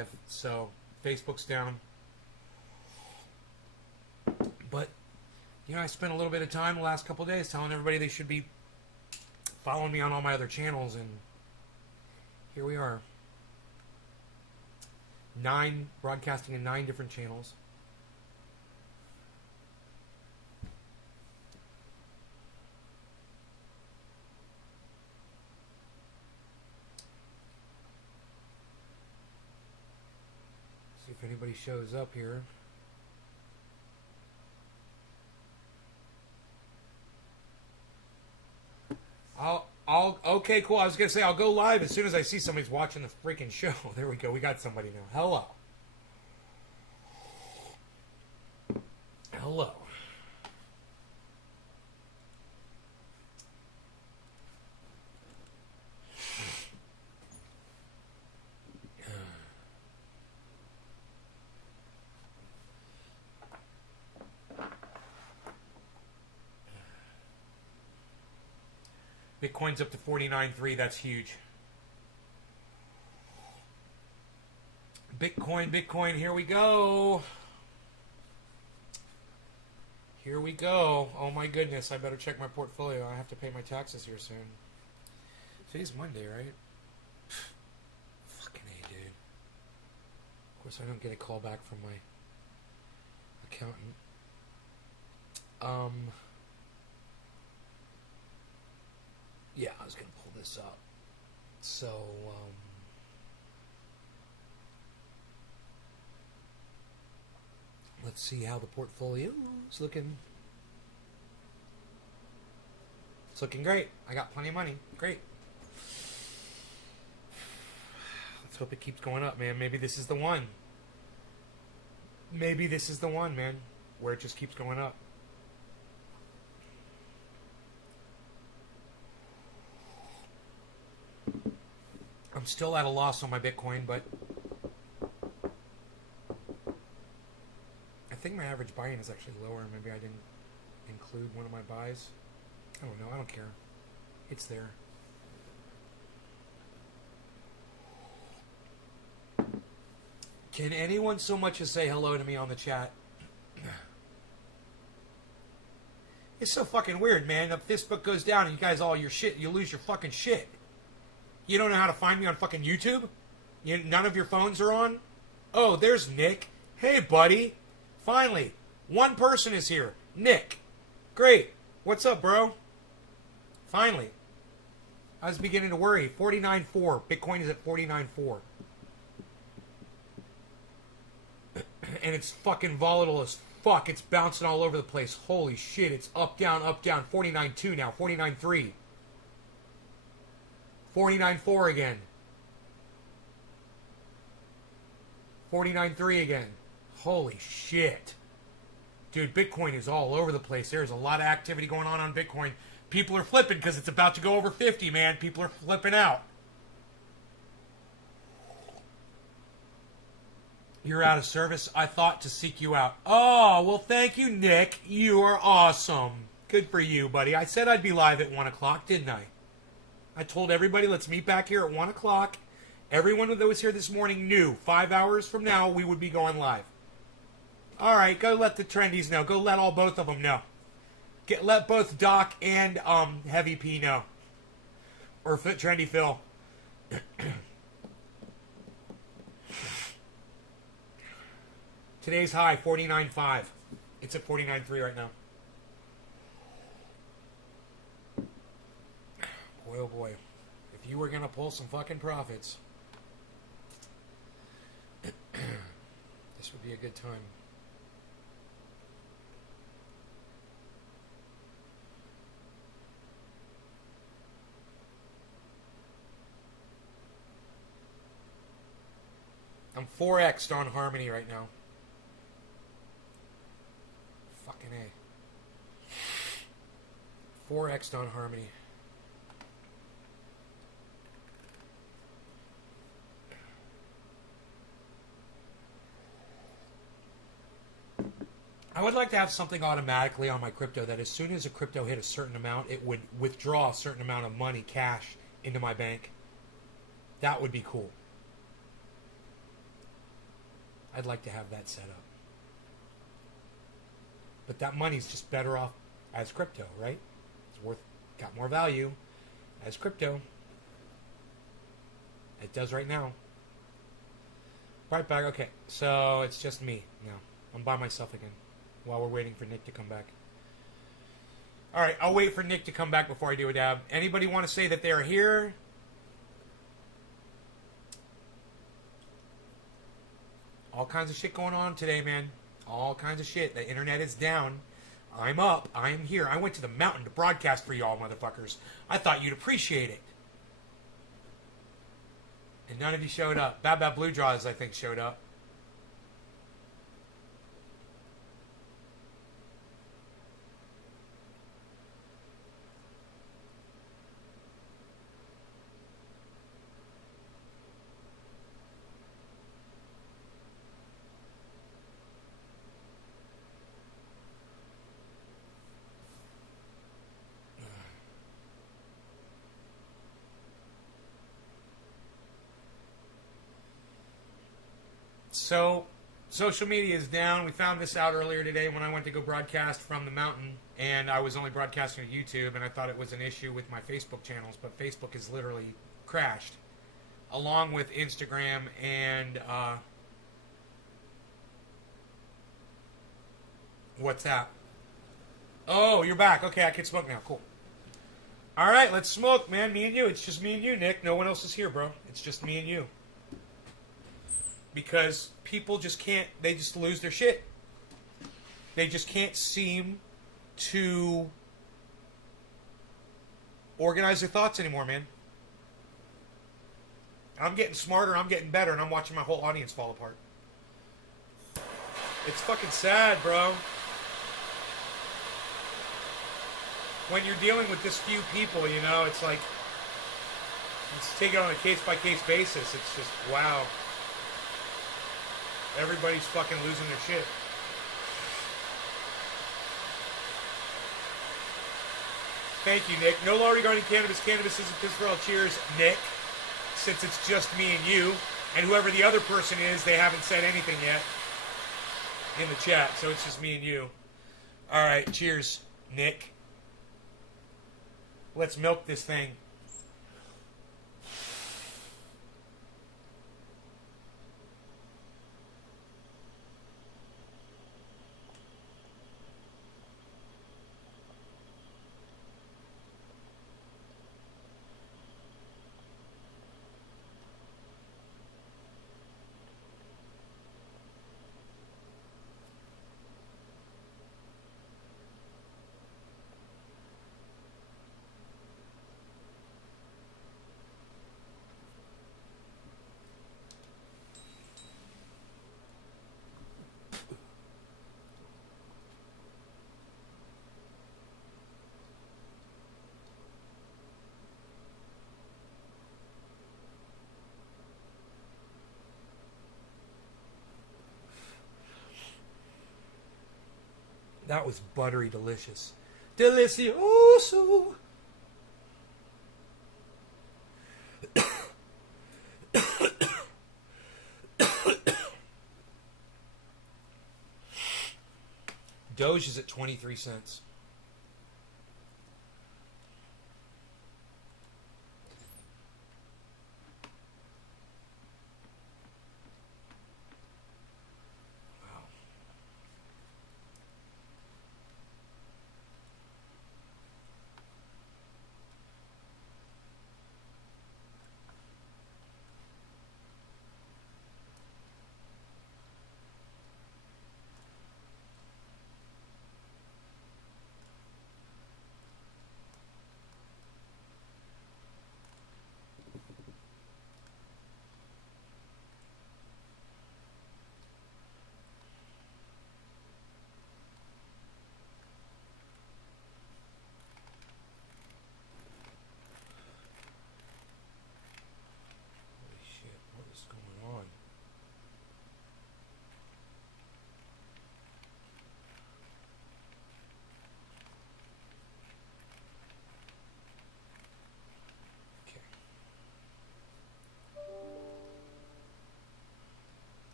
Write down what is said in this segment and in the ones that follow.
live, so Facebook's down. But, you know, I spent a little bit of time the last couple of days telling everybody they should be following me on all my other channels, and here we are. Broadcasting in 9 different channels. See if anybody shows up here. Okay, cool. I was going to say, I'll go live as soon as I see somebody's watching the freaking show. There we go. We got somebody now. Hello. Hello. Bitcoin's up to 49.3. That's huge. Bitcoin, here we go. Here we go. Oh my goodness, I better check my portfolio. I have to pay my taxes here soon. Today's Monday, right? Fucking A, dude. Of course, I don't get a call back from my accountant. Yeah, I was going to pull this up. So, let's see how the portfolio is looking. It's looking great. I got plenty of money. Great. Let's hope it keeps going up, man. Maybe this is the one. Maybe this is the one, man, where it just keeps going up. I'm still at a loss on my Bitcoin, but I think my average buy-in is actually lower. Maybe I didn't include one of my buys. I don't know. I don't care. It's there. Can anyone so much as say hello to me on the chat? It's so fucking weird, man. If Facebook goes down and you guys all your shit, you lose your fucking shit. You don't know how to find me on fucking YouTube? None of your phones are on? Oh, there's Nick. Hey, buddy. Finally, one person is here. Nick. Great. What's up, bro? Finally. I was beginning to worry. 49.4. Bitcoin is at 49.4. And it's fucking volatile as fuck. It's bouncing all over the place. Holy shit. It's up, down, up, down. 49.2 now. 49.3. 49.4 again. 49.3 again. Holy shit. Dude, Bitcoin is all over the place. There's a lot of activity going on Bitcoin. People are flipping because it's about to go over 50, man. People are flipping out. You're out of service. I thought to seek you out. Oh, well, thank you, Nick. You are awesome. Good for you, buddy. I said I'd be live at 1 o'clock, didn't I? I told everybody, let's meet back here at 1 o'clock. Everyone that was here this morning knew 5 hours from now we would be going live. All right, go let the trendies know. Go let both of them know. Let both Doc and Heavy P know. Or Trendy Phil. Today's high, 49.5. It's at 49.3 right now. Boy, oh boy. If you were going to pull some fucking profits, this would be a good time. I'm 4x'd on Harmony right now. Fucking A. 4x'd on Harmony. I would like to have something automatically on my crypto that as soon as a crypto hit a certain amount, it would withdraw a certain amount of money, cash, into my bank. That would be cool. I'd like to have that set up. But that money's just better off as crypto, right? It's got more value as crypto. It does right now. Right back. Okay, so it's just me now. I'm by myself again while we're waiting for Nick to come back. All right, I'll wait for Nick to come back before I do a dab. Anybody want to say that they are here? All kinds of shit going on today, man. All kinds of shit. The internet is down. I'm up. I am here. I went to the mountain to broadcast for y'all, motherfuckers. I thought you'd appreciate it. And none of you showed up. Bad Bad Blue Draws, I think, showed up. So, social media is down. We found this out earlier today when I went to go broadcast from the mountain, and I was only broadcasting to YouTube, and I thought it was an issue with my Facebook channels, but Facebook is literally crashed, along with Instagram and what's that? Oh, you're back. Okay, I can smoke now. Cool. All right, let's smoke, man. Me and you. It's just me and you, Nick. No one else is here, bro. It's just me and you. Because people just can't, they just lose their shit. They just can't seem to organize their thoughts anymore, man. I'm getting smarter, I'm getting better, and I'm watching my whole audience fall apart. It's fucking sad, bro. When you're dealing with this few people, you know, it's like, let's take it on a case-by-case basis. It's just, wow. Everybody's fucking losing their shit. Thank you, Nick. No law regarding cannabis. Cannabis isn't good for all. Cheers, Nick. Since it's just me and you, and whoever the other person is, they haven't said anything yet in the chat, so it's just me and you. All right, cheers, Nick. Let's milk this thing. That was buttery delicious. Delicioso. Doge is at 23 cents.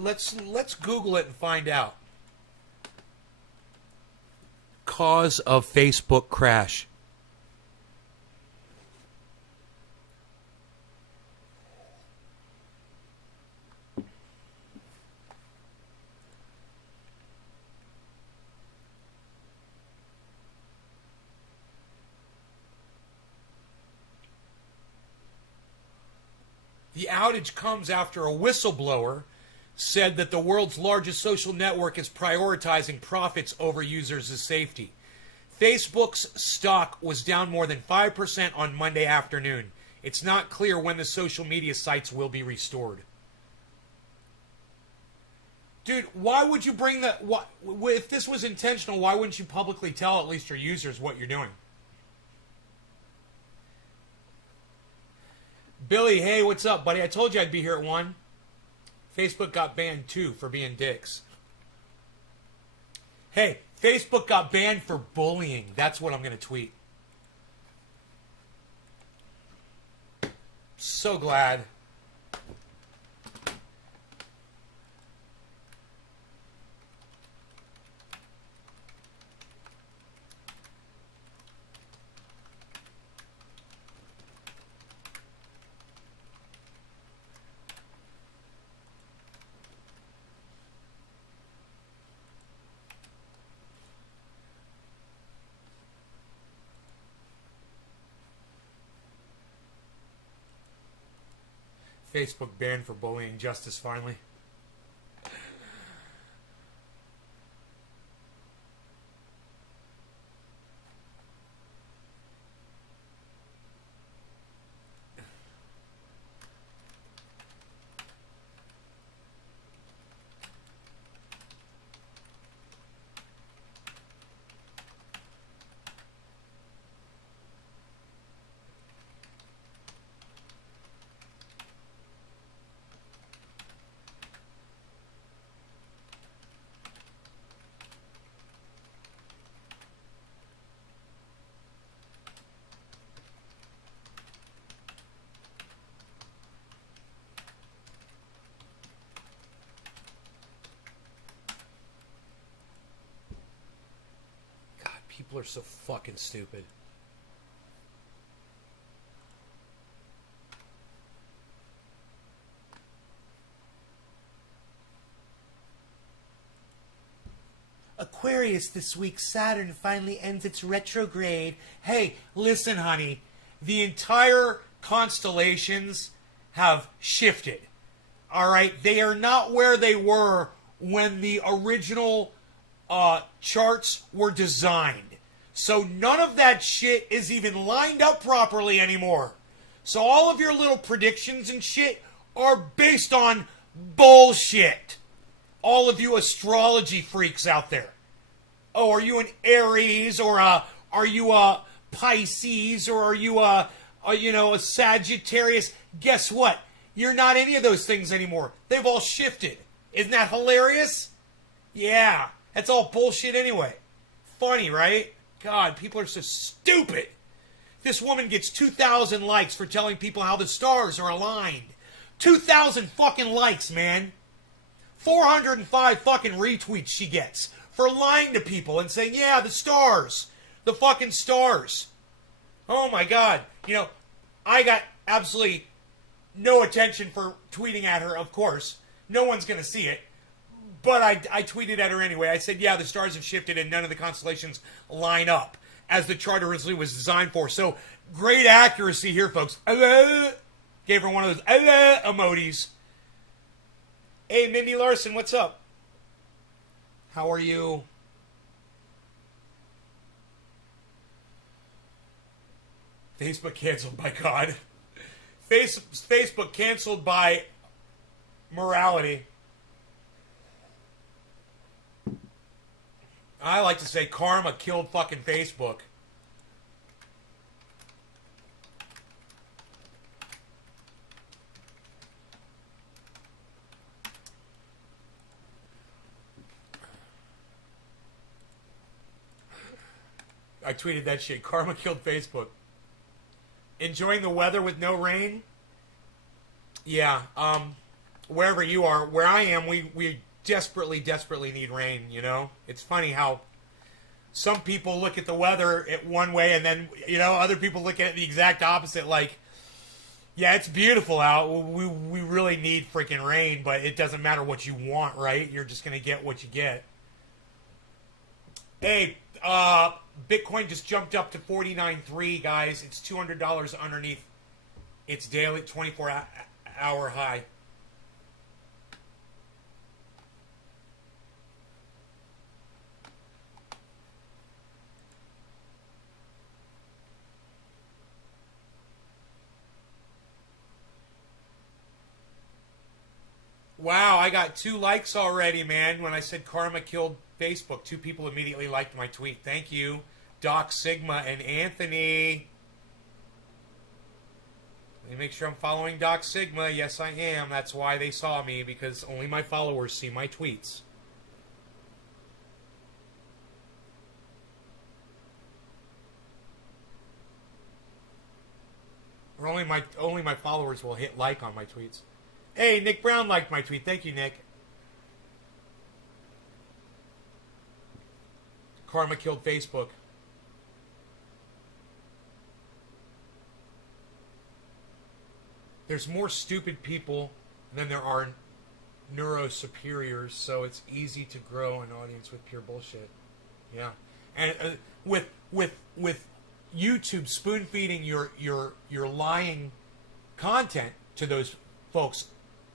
let's Google it and find out. Cause of Facebook crash. The outage comes after a whistleblower said that the world's largest social network is prioritizing profits over users' safety. Facebook's stock was down more than 5% on Monday afternoon. It's not clear when the social media sites will be restored. Dude, why would you bring that? If this was intentional, why wouldn't you publicly tell at least your users what you're doing? Billy, hey, what's up, buddy? I told you I'd be here at 1. Facebook got banned, too, for being dicks. Hey, Facebook got banned for bullying. That's what I'm going to tweet. So glad. Facebook banned for bullying justice finally. People are so fucking stupid. Aquarius this week, Saturn finally ends its retrograde. Hey, listen, honey. The entire constellations have shifted. Alright? They are not where they were when the original charts were designed. So none of that shit is even lined up properly anymore. So all of your little predictions and shit are based on bullshit. All of you astrology freaks out there. Oh, are you an Aries, or are you a Pisces, or are you a Sagittarius? Guess what? You're not any of those things anymore. They've all shifted. Isn't that hilarious? Yeah, that's all bullshit anyway. Funny, right? God, people are so stupid. This woman gets 2,000 likes for telling people how the stars are aligned. 2,000 fucking likes, man. 405 fucking retweets she gets for lying to people and saying, yeah, the stars. The fucking stars. Oh my God. I got absolutely no attention for tweeting at her, of course. No one's going to see it. But I tweeted at her anyway. I said, yeah, the stars have shifted and none of the constellations line up as the chart originally was designed for. So, great accuracy here, folks. Gave her one of those emojis. Hey, Mindy Larson, what's up? How are you? Facebook canceled by God. Facebook canceled by morality. I like to say karma killed fucking Facebook. I tweeted that shit. Karma killed Facebook. Enjoying the weather with no rain? Yeah, wherever you are, where I am, we desperately need rain, you know? It's funny how some people look at the weather at one way and then, you know, other people look at it the exact opposite, like, yeah, it's beautiful out. We really need freaking rain, but it doesn't matter what you want, right? You're just going to get what you get. Hey, Bitcoin just jumped up to 49.3, guys. It's $200 underneath its daily 24-hour high. Wow, I got 2 likes already, man. When I said karma killed Facebook, 2 people immediately liked my tweet. Thank you, Doc Sigma and Anthony. Let me make sure I'm following Doc Sigma. Yes, I am. That's why they saw me, because only my followers see my tweets. Or only my followers will hit like on my tweets. Hey, Nick Brown liked my tweet. Thank you, Nick. Karma killed Facebook. There's more stupid people than there are neuro superiors, so it's easy to grow an audience with pure bullshit. Yeah, and with YouTube spoon feeding your lying content to those folks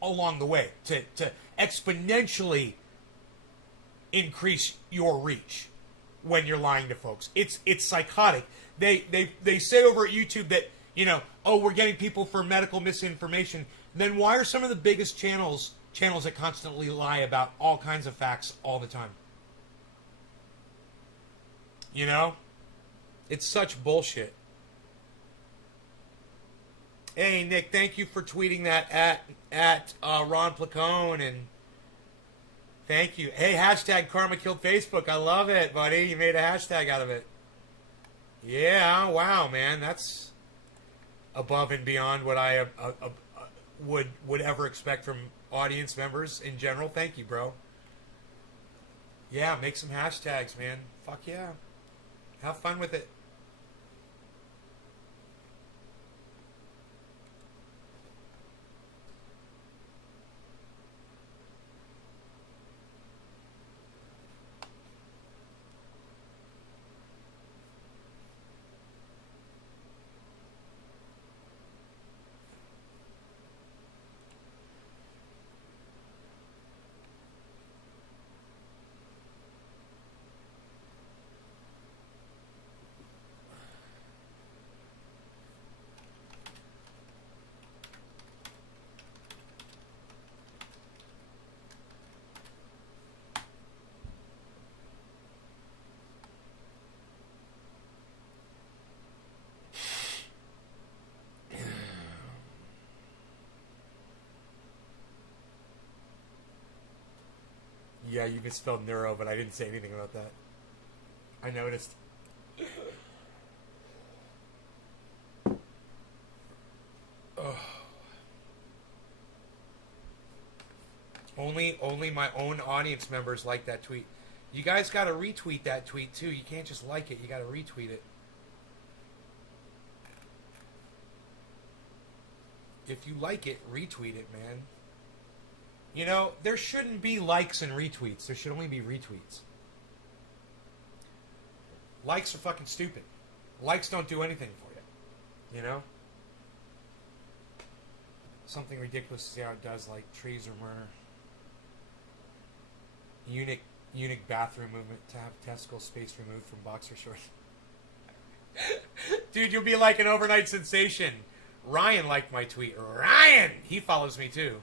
along the way to exponentially increase your reach when you're lying to folks. It's psychotic. They say over at YouTube that, you know, oh, we're getting people for medical misinformation. Then why are some of the biggest channels that constantly lie about all kinds of facts all the time? You know? It's such bullshit. Hey, Nick, thank you for tweeting that at Ron Placone, and thank you. Hey, hashtag Karma Killed Facebook. I love it, buddy. You made a hashtag out of it. Yeah, wow, man. That's above and beyond what I would ever expect from audience members in general. Thank you, bro. Yeah, make some hashtags, man. Fuck yeah. Have fun with it. Yeah, you misspelled neuro, but I didn't say anything about that. I noticed. Ugh. Only my own audience members like that tweet. You guys got to retweet that tweet too. You can't just like it. You got to retweet it. If you like it, retweet it, man. You know, there shouldn't be likes and retweets. There should only be retweets. Likes are fucking stupid. Likes don't do anything for you. You know? Something ridiculous to see how it does, like trees or murder. Eunuch bathroom movement to have testicle space removed from boxer shorts. Dude, you'll be like an overnight sensation. Ryan liked my tweet. Ryan! He follows me too.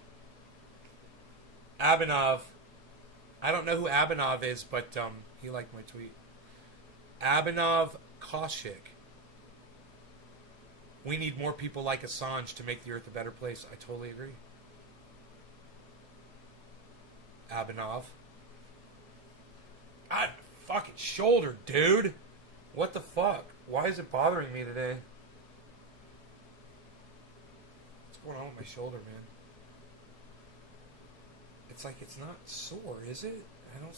Abanov. I don't know who Abanov is, but he liked my tweet. Abanov Koshik. We need more people like Assange to make the earth a better place. I totally agree. Abanov. God, fucking shoulder, dude. What the fuck? Why is it bothering me today? What's going on with my shoulder, man? It's like it's not sore, is it? I don't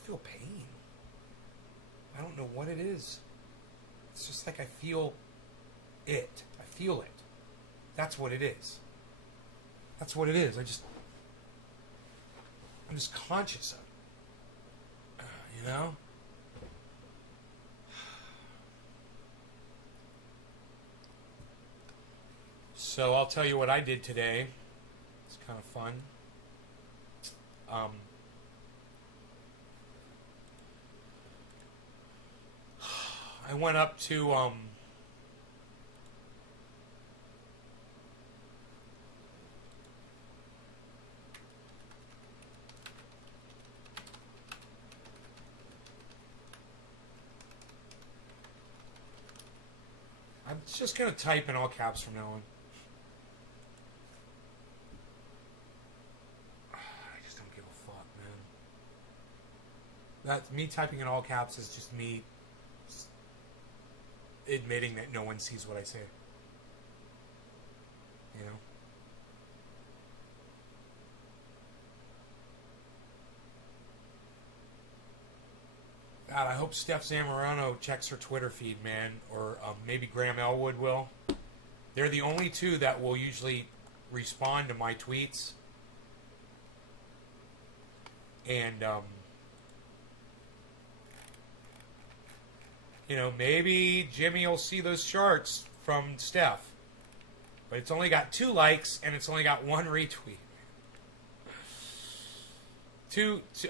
feel pain. I don't know what it is. It's just like I feel it. I feel it. That's what it is. That's what it is. I'm just conscious of it. You know? So I'll tell you what I did today. It's kind of fun. I went up to I'm just gonna type in all caps from now on. I just don't give a fuck, man. That me typing in all caps is just me admitting that no one sees what I say. You know? God, I hope Steph Zamorano checks her Twitter feed, man. Or maybe Graham Elwood will. They're the only two that will usually respond to my tweets. And, you know, maybe Jimmy will see those charts from Steph. But it's only got 2 likes and it's only got 1 retweet.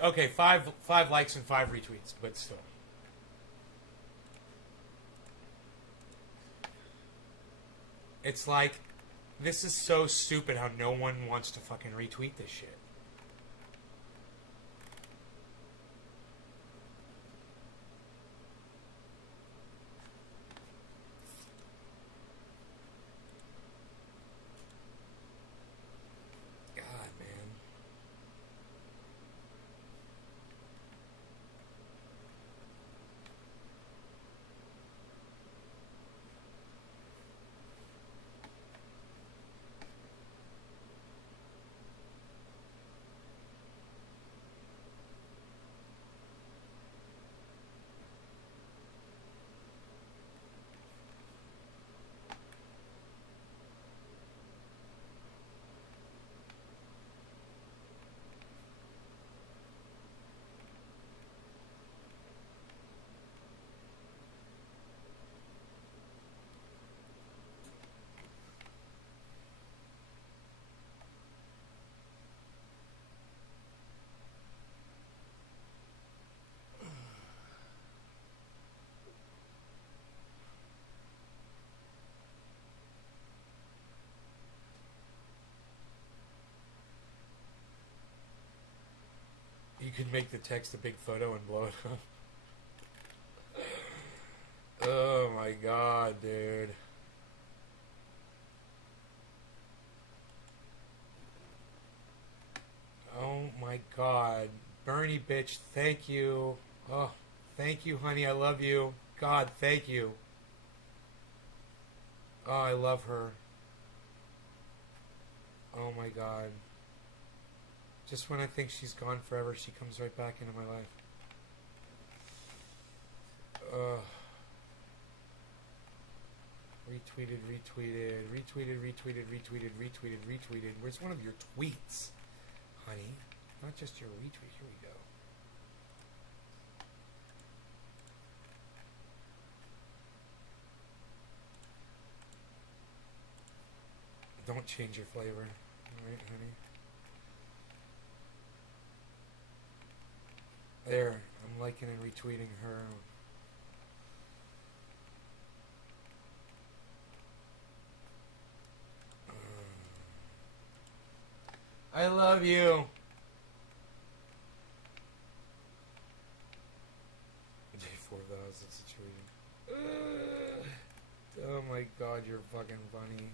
Okay, five likes and 5 retweets, but still. It's like, this is so stupid how no one wants to fucking retweet this shit. You could make the text a big photo and blow it up. Oh my god, dude. Oh my god. Bernie, bitch, thank you. Oh, thank you, honey. I love you. God, thank you. Oh, I love her. Oh my god. Just when I think she's gone forever, she comes right back into my life. Retweeted, retweeted, retweeted, retweeted, retweeted, retweeted, retweeted. Where's one of your tweets, honey? Not just your retweet. Here we go. Don't change your flavor. Alright, honey. There, I'm liking and retweeting her. I love you. J4000 situation. Oh my god, you're fucking funny.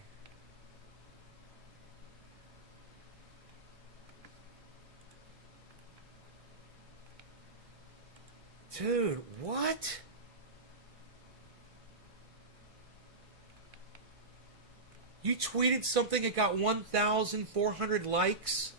Dude, what? You tweeted something that got 1,400 likes?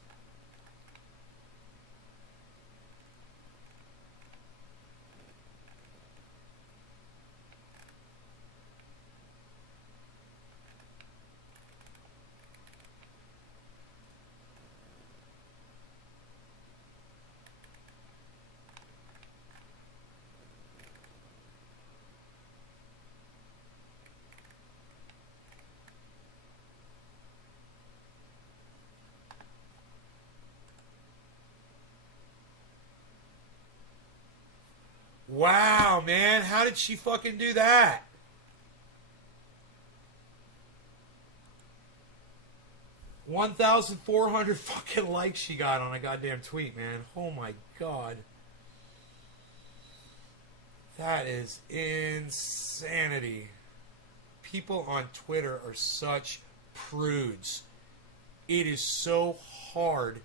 How did she fucking do that? $1,400 fucking likes she got on a goddamn tweet, man. Oh my god. That is insanity. People on Twitter are such prudes. It is so hard.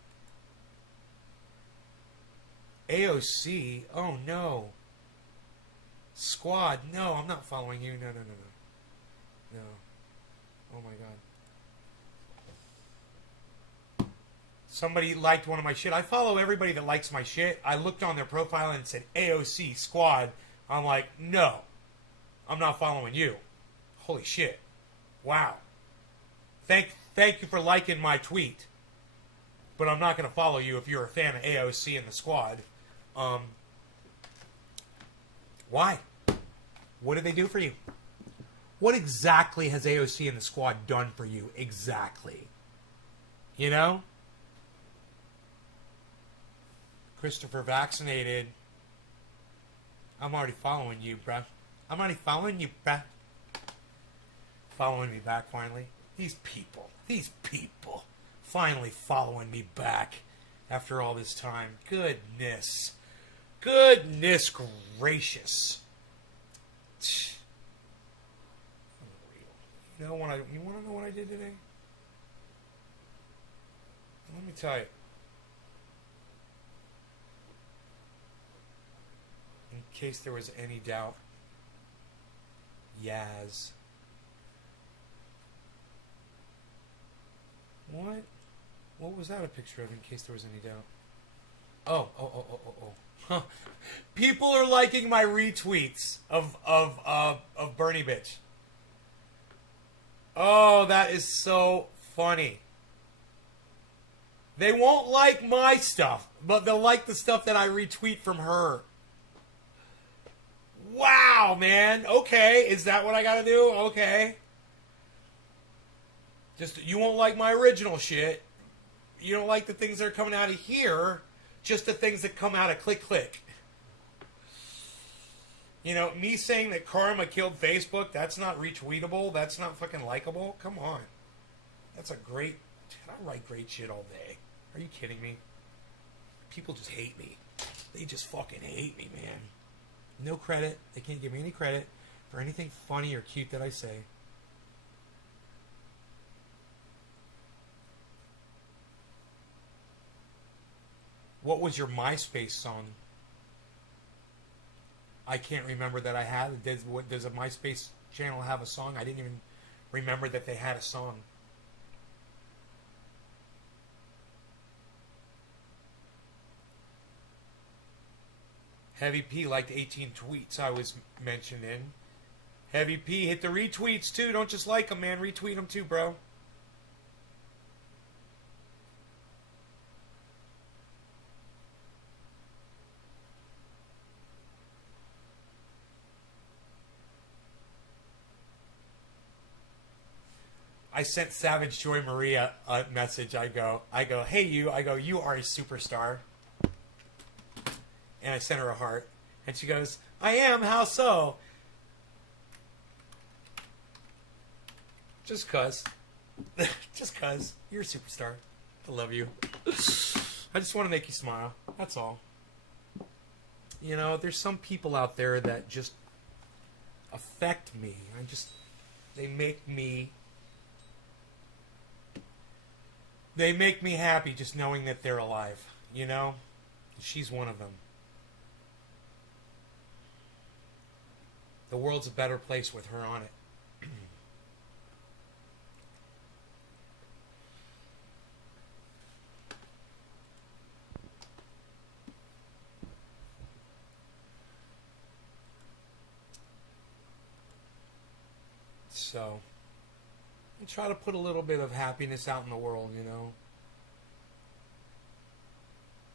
AOC? Oh no. Squad? No, I'm not following you. No. No. Oh my god. Somebody liked one of my shit. I follow everybody that likes my shit. I looked on their profile and it said AOC Squad. I'm like, no. I'm not following you. Holy shit. Wow. Thank you for liking my tweet. But I'm not going to follow you if you're a fan of AOC and the Squad. Why? What did they do for you? What exactly has AOC and the Squad done for you? Exactly. You know? Christopher Vaccinated. I'm already following you, bruh. I'm already following you, bruh. Following me back, finally. These people. Finally following me back after all this time. Goodness gracious. You know what you want to know what I did today? Let me tell you. In case there was any doubt. Yaz. What? What was that a picture of, in case there was any doubt? Oh. Huh. People are liking my retweets of Bernie bitch. Oh, that is so funny. They won't like my stuff, but they'll like the stuff that I retweet from her. Wow, man. Okay, is that what I gotta do? Okay. Just, you won't like my original shit. You don't like the things that are coming out of here. Just the things that come out of click. You know, me saying that Karma killed Facebook, that's not retweetable. That's not fucking likable. Come on. That's a great... I write great shit all day. Are you kidding me? People just hate me. They just fucking hate me, man. No credit. They can't give me any credit for anything funny or cute that I say. What was your MySpace song? I can't remember that I had. Does a MySpace channel have a song? I didn't even remember that they had a song. Heavy P liked 18 tweets I was mentioned in. Heavy P, hit the retweets too. Don't just like them, man. Retweet them too, bro. I sent Savage Joy Maria a message. I go, hey you. I go, you are a superstar. And I sent her a heart. And she goes, I am, how so? Just cuz. Just cuz. You're a superstar. I love you. I just want to make you smile. That's all. You know, there's some people out there that just affect me. They make me happy just knowing that they're alive, you know? She's one of them. The world's a better place with her on it. So, I try to put a little bit of happiness out in the world, you know?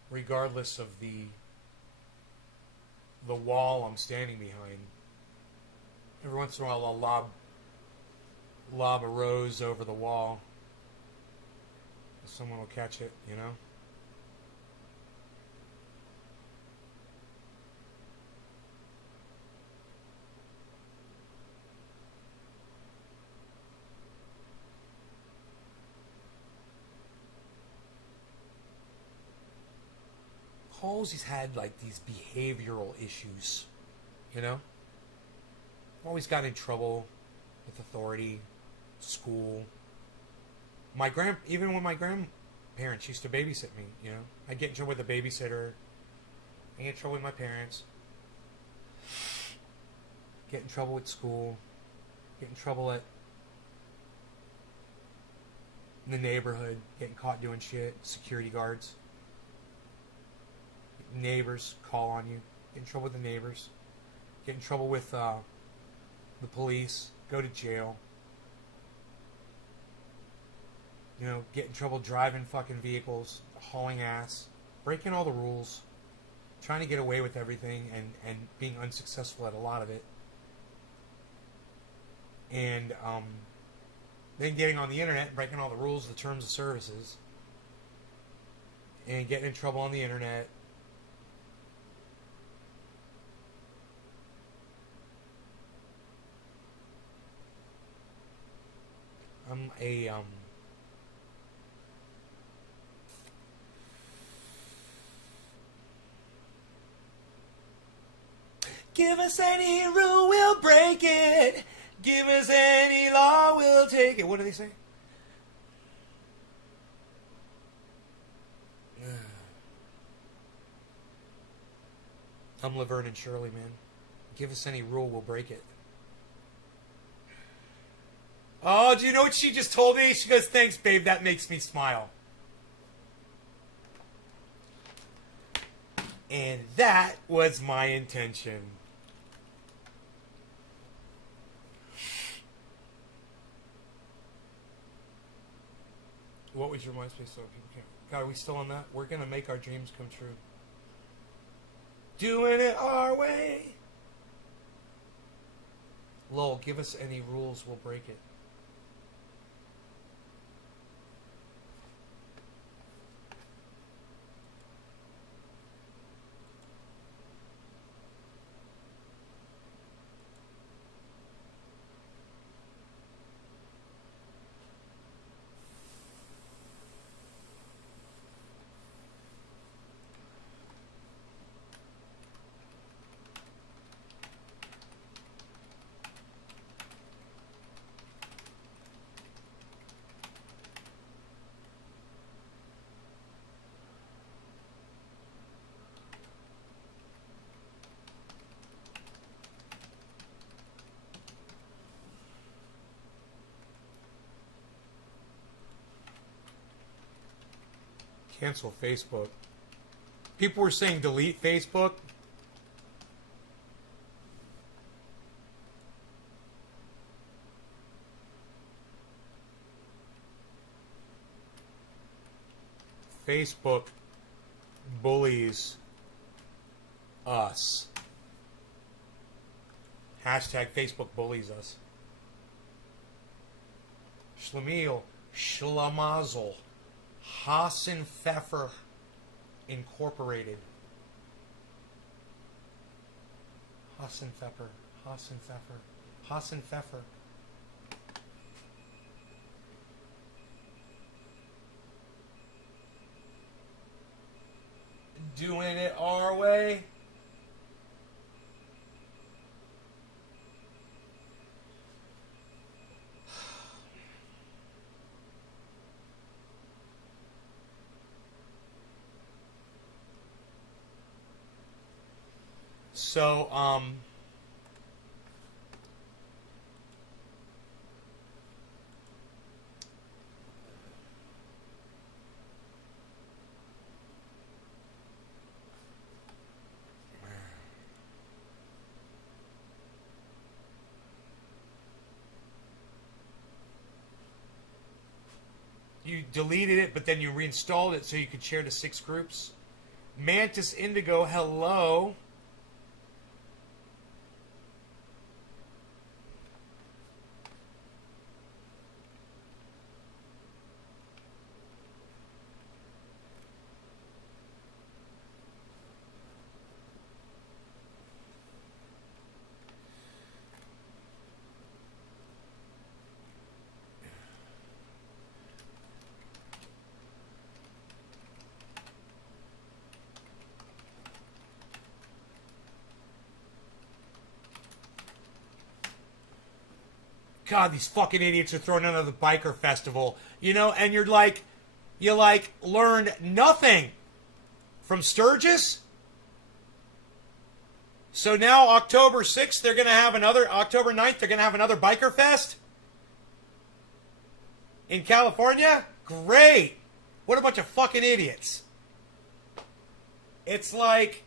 Regardless of the wall I'm standing behind. Every once in a while I'll lob a rose over the wall. Someone will catch it, you know? always had like these behavioral issues, you know. Always got in trouble with authority, school. Even when my grandparents used to babysit me, you know, I'd get in trouble with a babysitter. I get in trouble with my parents. Get in trouble with school. Get in trouble in the neighborhood. Getting caught doing shit. Security guards. Neighbors call on you. Get in trouble with the neighbors. Get in trouble with the police. Go to jail. You know, get in trouble driving fucking vehicles, hauling ass, breaking all the rules, trying to get away with everything and being unsuccessful at a lot of it. And then getting on the internet and breaking all the rules, the terms of services, and getting in trouble on the internet. I'm a give us any rule, we'll break it. Give us any law, we'll take it. What do they say? I'm Laverne and Shirley, man. Give us any rule, we'll break it. Oh, do you know what she just told me? She goes, thanks, babe, that makes me smile. And that was my intention. What was your MySpace so people can't? God, are we still on that? We're gonna make our dreams come true. Doing it our way. Lol, give us any rules, we'll break it. Cancel Facebook. People were saying delete Facebook. Facebook bullies us. Hashtag Facebook bullies us. Schlemiel, Schlamazel, Hassan Pfeffer Incorporated. Hassan Pfeffer, Hassan Pfeffer, Hassan Pfeffer. Doing it our way. So, you deleted it, but then you reinstalled it so you could share to 6 groups. Mantis Indigo, hello. God, these fucking idiots are throwing another biker festival. You know, and you're like, you like learned nothing from Sturgis. So now October 6th, they're going to have another, October 9th, they're going to have another biker fest in California? Great. What a bunch of fucking idiots. It's like,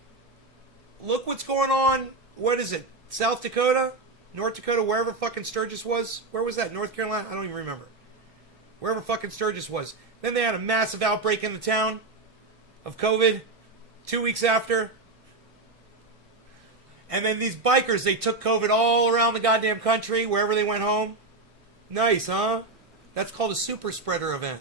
look what's going on. What is it? South Dakota? North Dakota? Wherever fucking Sturgis was? Where was that? North Carolina? I don't even remember. Wherever fucking Sturgis was. Then they had a massive outbreak in the town of COVID 2 weeks after. And then these bikers, they took COVID all around the goddamn country, wherever they went home. Nice, huh? That's called a super spreader event.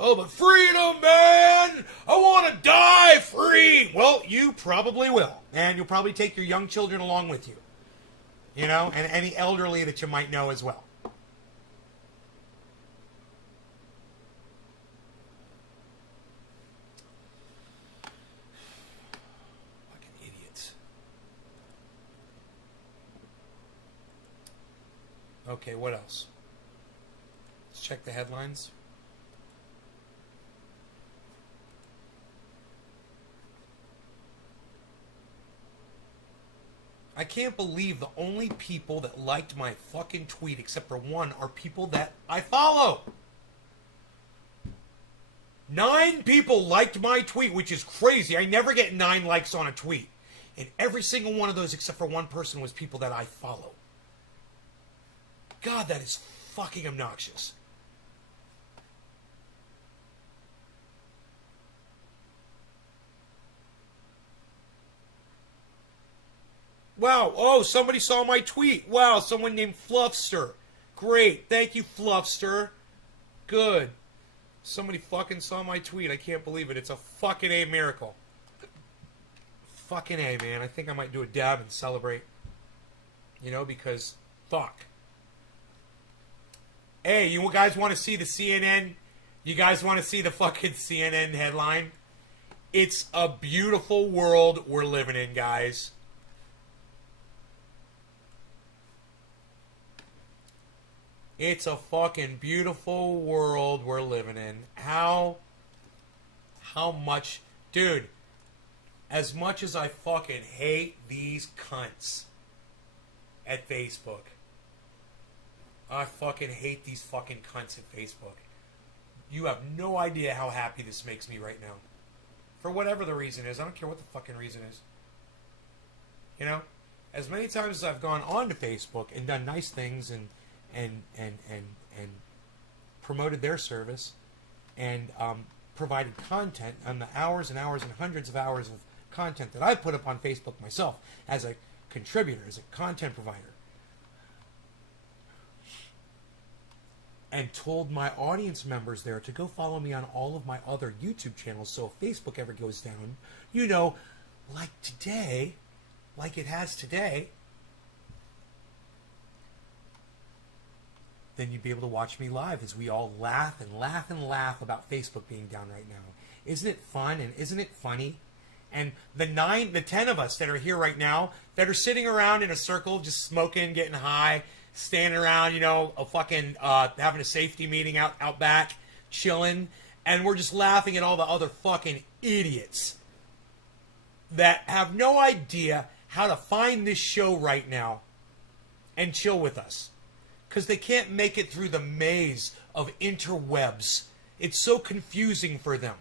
Oh, but freedom, man! I want to die free! Well, you probably will. And you'll probably take your young children along with you. You know, and any elderly that you might know as well. Fucking idiots. Okay, what else? Let's check the headlines. I can't believe the only people that liked my fucking tweet, except for one, are people that I follow. 9 people liked my tweet, which is crazy. I never get 9 likes on a tweet. And every single one of those, except for one person, was people that I follow. God, that is fucking obnoxious. Wow, oh, somebody saw my tweet. Wow, someone named Fluffster. Great, thank you, Fluffster. Good. Somebody fucking saw my tweet. I can't believe it. It's a fucking A miracle. Fucking A, man. I think I might do a dab and celebrate. You know, because, fuck. Hey, you guys want to see the CNN? You guys want to see the fucking CNN headline? It's a beautiful world we're living in, guys. It's a fucking beautiful world we're living in. How much... Dude, as much as I fucking hate these cunts at Facebook, I fucking hate these fucking cunts at Facebook. You have no idea how happy this makes me right now. For whatever the reason is. I don't care what the fucking reason is. You know? As many times as I've gone on to Facebook and done nice things and promoted their service and provided content on the hours and hours and hundreds of hours of content that I put up on Facebook myself as a contributor, as a content provider, and told my audience members there to go follow me on all of my other YouTube channels, so if Facebook ever goes down, you know, like today, like it has today, then you'd be able to watch me live as we all laugh and laugh and laugh about Facebook being down right now. Isn't it fun and isn't it funny? And the 10 of us that are here right now that are sitting around in a circle, just smoking, getting high, standing around, you know, a fucking having a safety meeting out back, chilling, and we're just laughing at all the other fucking idiots that have no idea how to find this show right now and chill with us. Because they can't make it through the maze of interwebs. It's so confusing for them.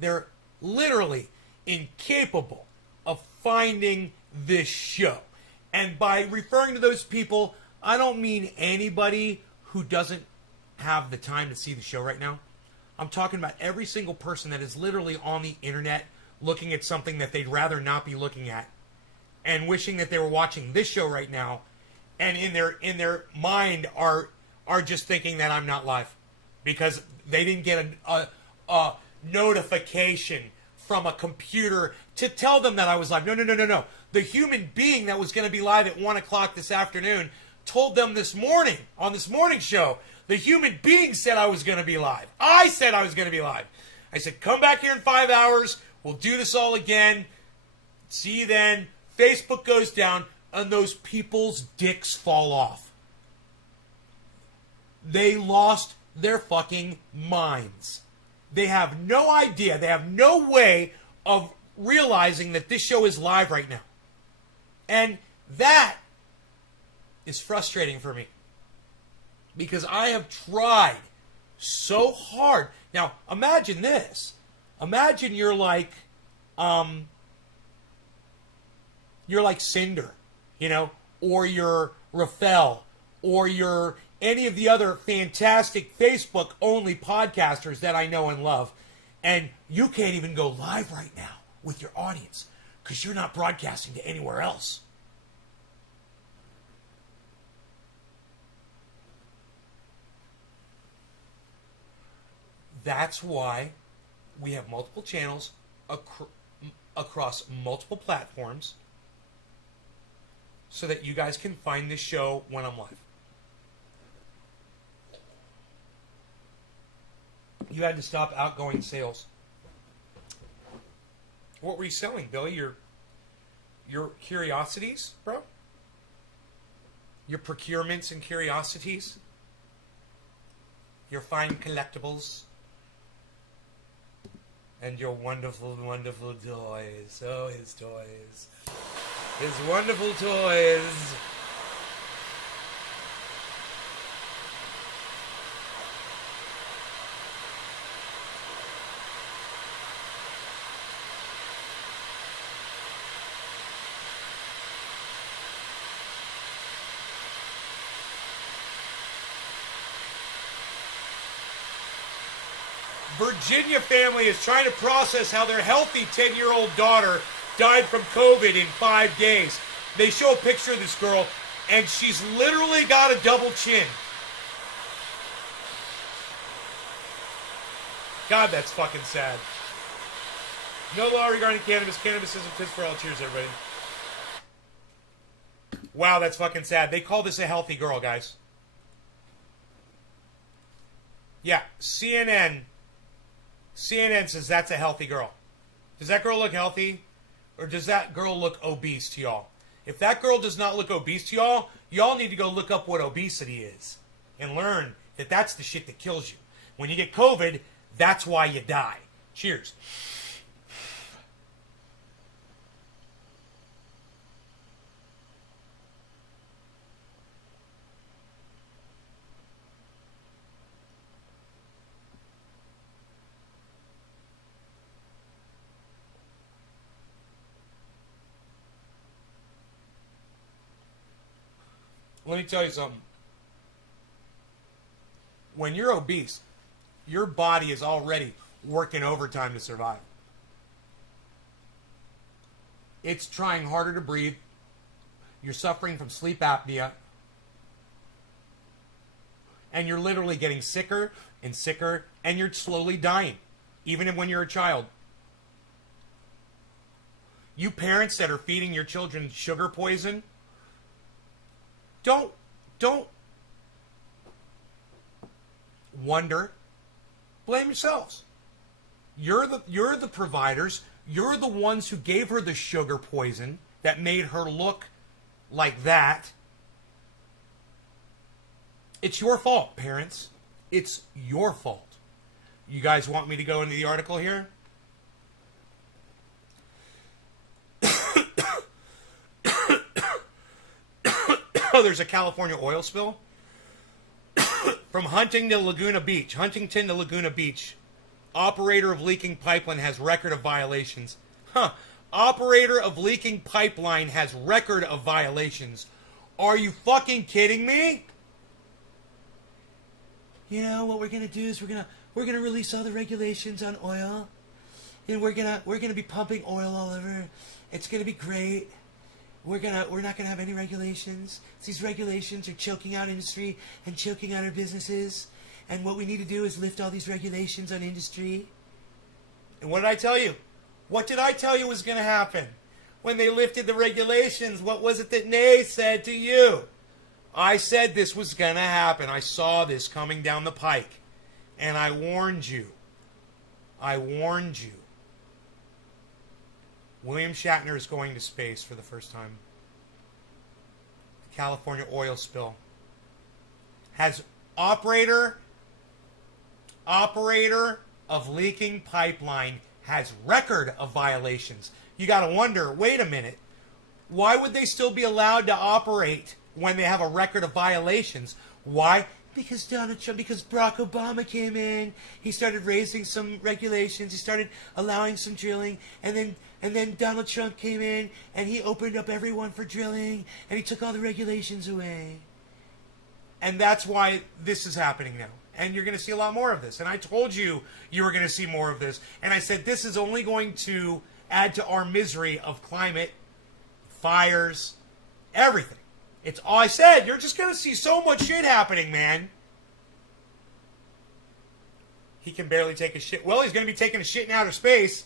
They're literally incapable of finding this show. And by referring to those people, I don't mean anybody who doesn't have the time to see the show right now. I'm talking about every single person that is literally on the internet looking at something that they'd rather not be looking at and wishing that they were watching this show right now, and in their mind are just thinking that I'm not live because they didn't get a notification from a computer to tell them that I was live. No. The human being that was going to be live at 1 o'clock this afternoon told them this morning on this morning show. The human being said I was going to be live. I said I was going to be live. I said, come back here in 5 hours. We'll do this all again. See you then. Facebook goes down. and those people's dicks fall off. They lost their fucking minds. They have no idea. They have no way of realizing that this show is live right now. And that is frustrating for me. Because I have tried so hard. Now, imagine this. Imagine you're like Cinder, you know, or you're Rafael, or you're any of the other fantastic Facebook-only podcasters that I know and love, and you can't even go live right now with your audience because you're not broadcasting to anywhere else. That's why we have multiple channels across multiple platforms so that you guys can find this show when I'm live. You had to stop outgoing sales. What were you selling, Billy? Your curiosities, bro? Your procurements and curiosities? Your fine collectibles? And your wonderful, wonderful toys. Oh, his toys. His wonderful toys. Virginia family is trying to process how their healthy 10-year-old daughter died from COVID in 5 days. They show a picture of this girl, and she's literally got a double chin. God, that's fucking sad. No law regarding cannabis. Cannabis isn't fit for all. Cheers, everybody. Wow, that's fucking sad. They call this a healthy girl, guys. Yeah, CNN says that's a healthy girl. Does that girl look healthy? Or does that girl look obese to y'all? If that girl does not look obese to y'all, y'all need to go look up what obesity is. And learn that that's the shit that kills you. When you get COVID, that's why you die. Cheers. Let me tell you something. When you're obese, your body is already working overtime to survive. It's trying harder to breathe. You're suffering from sleep apnea. And you're literally getting sicker and sicker, and you're slowly dying, even when you're a child. You parents that are feeding your children sugar poison, don't wonder. Blame yourselves. You're the providers. You're the ones who gave her the sugar poison that made her look like that. It's your fault, parents. It's your fault. You guys want me to go into the article here? There's a California oil spill from Huntington to Laguna Beach. Operator of leaking pipeline has record of violations. Operator of leaking pipeline has record of violations. Are you fucking kidding me? You know what we're gonna do is we're gonna release all the regulations on oil, and we're gonna be pumping oil all over. It's gonna be great. We're not gonna have any regulations. These regulations are choking out industry and choking out our businesses. And what we need to do is lift all these regulations on industry. And what did I tell you? What did I tell you was gonna happen? When they lifted the regulations, what was it that Nay said to you? I said this was gonna happen. I saw this coming down the pike. And I warned you. William Shatner is going to space for the first time. California oil spill. Has operator of leaking pipeline has record of violations. You got to wonder, wait a minute, why would they still be allowed to operate when they have a record of violations? Why? Because Donald Trump, because Barack Obama came in, he started raising some regulations, he started allowing some drilling, and then Donald Trump came in and he opened up everyone for drilling and he took all the regulations away. And that's why this is happening now. And you're going to see a lot more of this. And I told you were going to see more of this. And I said this is only going to add to our misery of climate, fires, everything. It's all I said. You're just going to see so much shit happening, man. He can barely take a shit. Well, he's going to be taking a shit in outer space.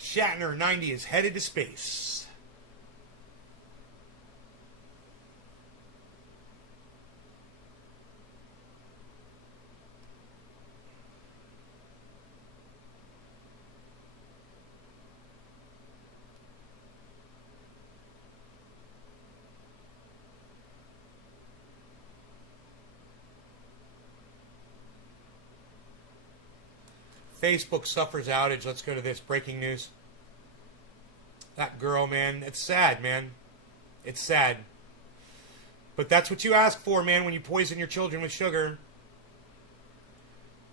Shatner, 90, is headed to space. Facebook suffers outage. Let's go to this. Breaking news. That girl, man. It's sad, man. It's sad. But that's what you ask for, man, when you poison your children with sugar.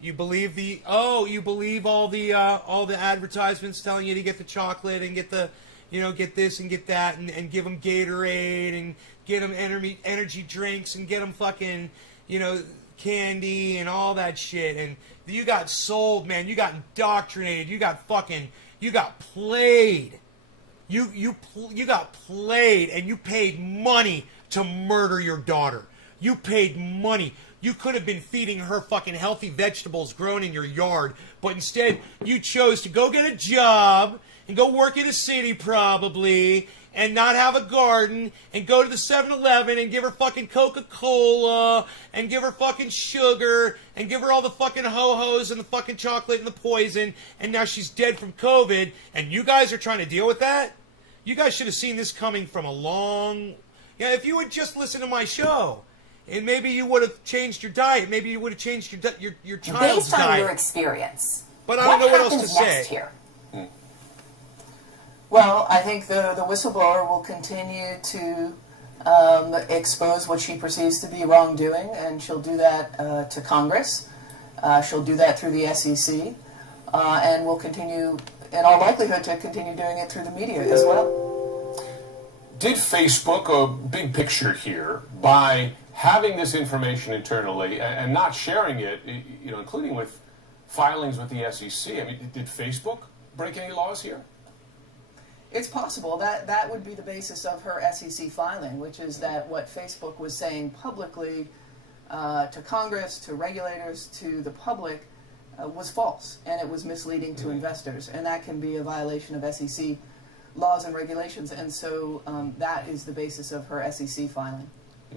You believe you believe all the advertisements telling you to get the chocolate and get the, get this and get that and give them Gatorade and get them energy drinks and get them fucking, candy and all that shit. And you got sold, man. You got indoctrinated. You got played. You got played, and you paid money to murder your daughter. You paid money. You could have been feeding her fucking healthy vegetables grown in your yard, but instead you chose to go get a job and go work in a city probably and not have a garden and go to the 7-Eleven and give her fucking Coca-Cola and give her fucking sugar and give her all the fucking ho-hos and the fucking chocolate and the poison, and now she's dead from COVID, and you guys are trying to deal with that? You guys should have seen this coming from a long... Yeah, if you would just listen to my show, and maybe you would have changed your diet, maybe you would have changed your child's diet. Based on your experience, but I don't know what else to say. Here? Well, I think the whistleblower will continue to expose what she perceives to be wrongdoing, and she'll do that to Congress. She'll do that through the SEC, and will continue, in all likelihood, to continue doing it through the media as well. Did Facebook, a big picture here, by having this information internally and not sharing it, including with filings with the SEC, I mean, did Facebook break any laws here? It's possible. That would be the basis of her SEC filing, which is that what Facebook was saying publicly to Congress, to regulators, to the public, was false, and it was misleading to investors, and that can be a violation of SEC laws and regulations, and so that is the basis of her SEC filing.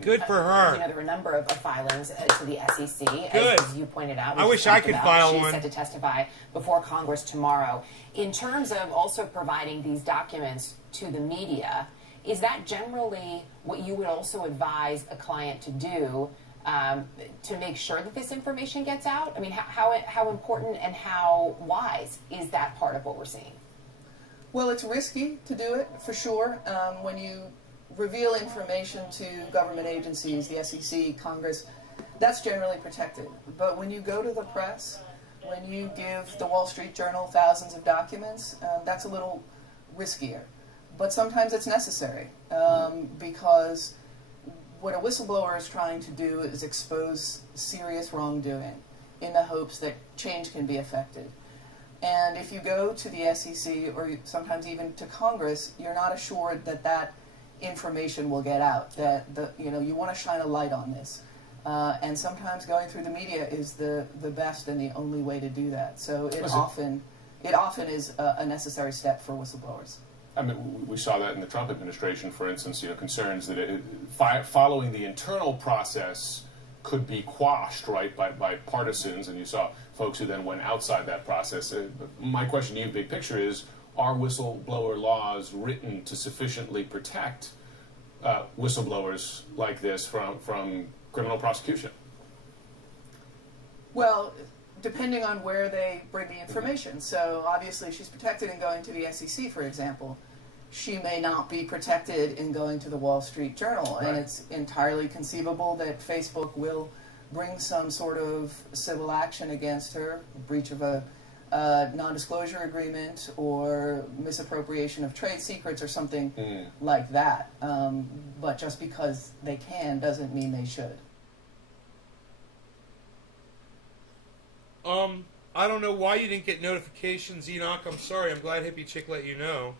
Good for her. There were a number of filings to the SEC, Good. as you pointed out. I wish I could file one. She's set to testify before Congress tomorrow. In terms of also providing these documents to the media, is that generally what you would also advise a client to do to make sure that this information gets out? I mean, how important and how wise is that part of what we're seeing? Well, it's risky to do it, for sure. When you reveal information to government agencies, the SEC, Congress, that's generally protected. But when you go to the press, when you give the Wall Street Journal thousands of documents, that's a little riskier. But sometimes it's necessary because what a whistleblower is trying to do is expose serious wrongdoing in the hopes that change can be effected. And if you go to the SEC or sometimes even to Congress, you're not assured that that information will get out, that you want to shine a light on this. And sometimes going through the media is the best and the only way to do that. So it often is a necessary step for whistleblowers. I mean, we saw that in the Trump administration, for instance, concerns that following the internal process could be quashed, right, by partisans, and you saw folks who then went outside that process. My question to you, big picture, is: are whistleblower laws written to sufficiently protect whistleblowers like this from criminal prosecution? Well, depending on where they bring the information. So obviously she's protected in going to the SEC, for example. She may not be protected in going to the Wall Street Journal. Right. And it's entirely conceivable that Facebook will bring some sort of civil action against her, breach of a non-disclosure agreement or misappropriation of trade secrets or something like that. But just because they can doesn't mean they should. I don't know why you didn't get notifications, Enoch. I'm sorry. I'm glad Hippie Chick let you know.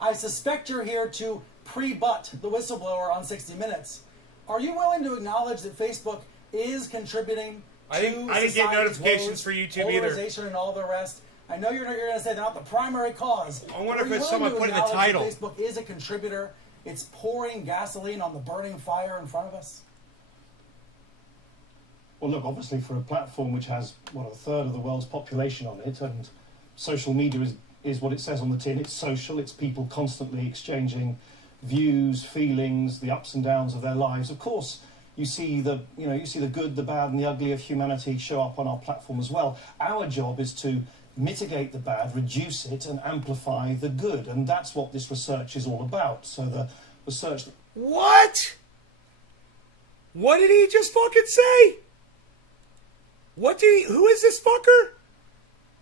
I suspect you're here to pre-butt the whistleblower on 60 Minutes. Are you willing to acknowledge that Facebook is contributing I didn't get society's notifications woes, for YouTube either. polarization and all the rest? I know you're going to say they're not the primary cause. I wonder Are if you it's willing someone to put in the acknowledge title. that Facebook is a contributor. It's pouring gasoline on the burning fire in front of us. Well, look, obviously for a platform which has, a third of the world's population on it, and social media is what it says on the tin. It's social. It's people constantly exchanging views, feelings, the ups and downs of their lives. Of course, you see the good, the bad, and the ugly of humanity show up on our platform as well. Our job is to mitigate the bad, reduce it, and amplify the good, and that's what this research is all about. So the research. What? What did he just fucking say? Who is this fucker?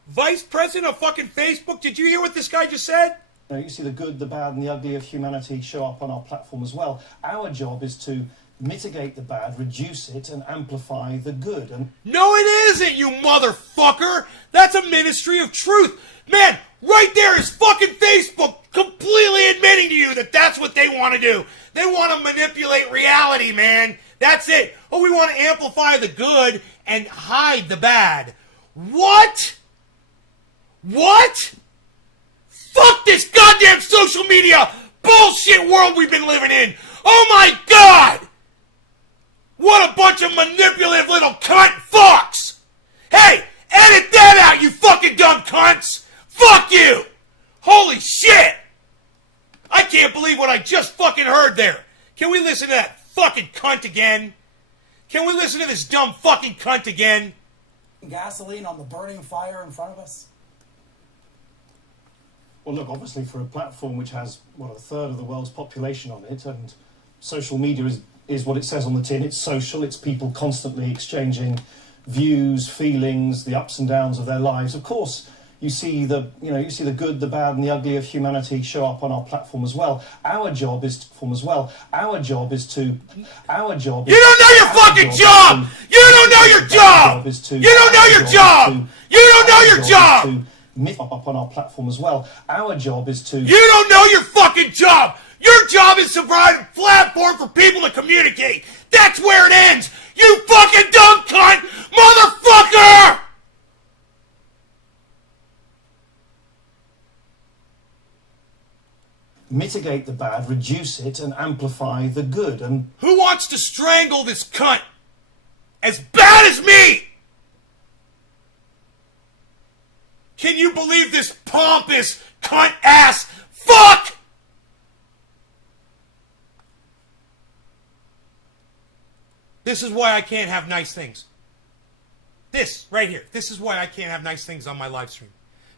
Vice president of fucking Facebook? Did you hear what this guy just said? You see the good, the bad, and the ugly of humanity show up on our platform as well. Our job is to mitigate the bad, reduce it, and amplify the good. And No, it isn't, you motherfucker! That's a ministry of truth. Man, right there is fucking Facebook completely admitting to you that that's what they want to do. They want to manipulate reality, man. That's it. Oh, we want to amplify the good and hide the bad. What? What? Fuck this goddamn social media bullshit world we've been living in. Oh my God! What a bunch of manipulative little cunt fucks! Hey, edit that out, you fucking dumb cunts! Fuck you! Holy shit! I can't believe what I just fucking heard there. Can we listen to that fucking cunt again? Can we listen to this dumb fucking cunt again? Gasoline on the burning fire in front of us. well, look, obviously for a platform which has a third of the world's population on it, and social media is what it says on the tin. It's social. It's people constantly exchanging views, feelings, the ups and downs of their lives. Of course, you see the good, the bad, and the ugly of humanity show up on our platform as well. Our job is to You don't know your fucking job! You don't know your job! You don't know your job! You don't know your job! Up on our platform as well. Our job is to You don't know your fucking job! Your job is to provide a platform for people to communicate. That's where it ends. You fucking dumb cunt, motherfucker! mitigate the bad, reduce it, and amplify the good. And Who wants to strangle this cunt as bad as me? Can you believe this pompous cunt ass fuck? This is why I can't have nice things. This right here. This is why I can't have nice things on my live stream.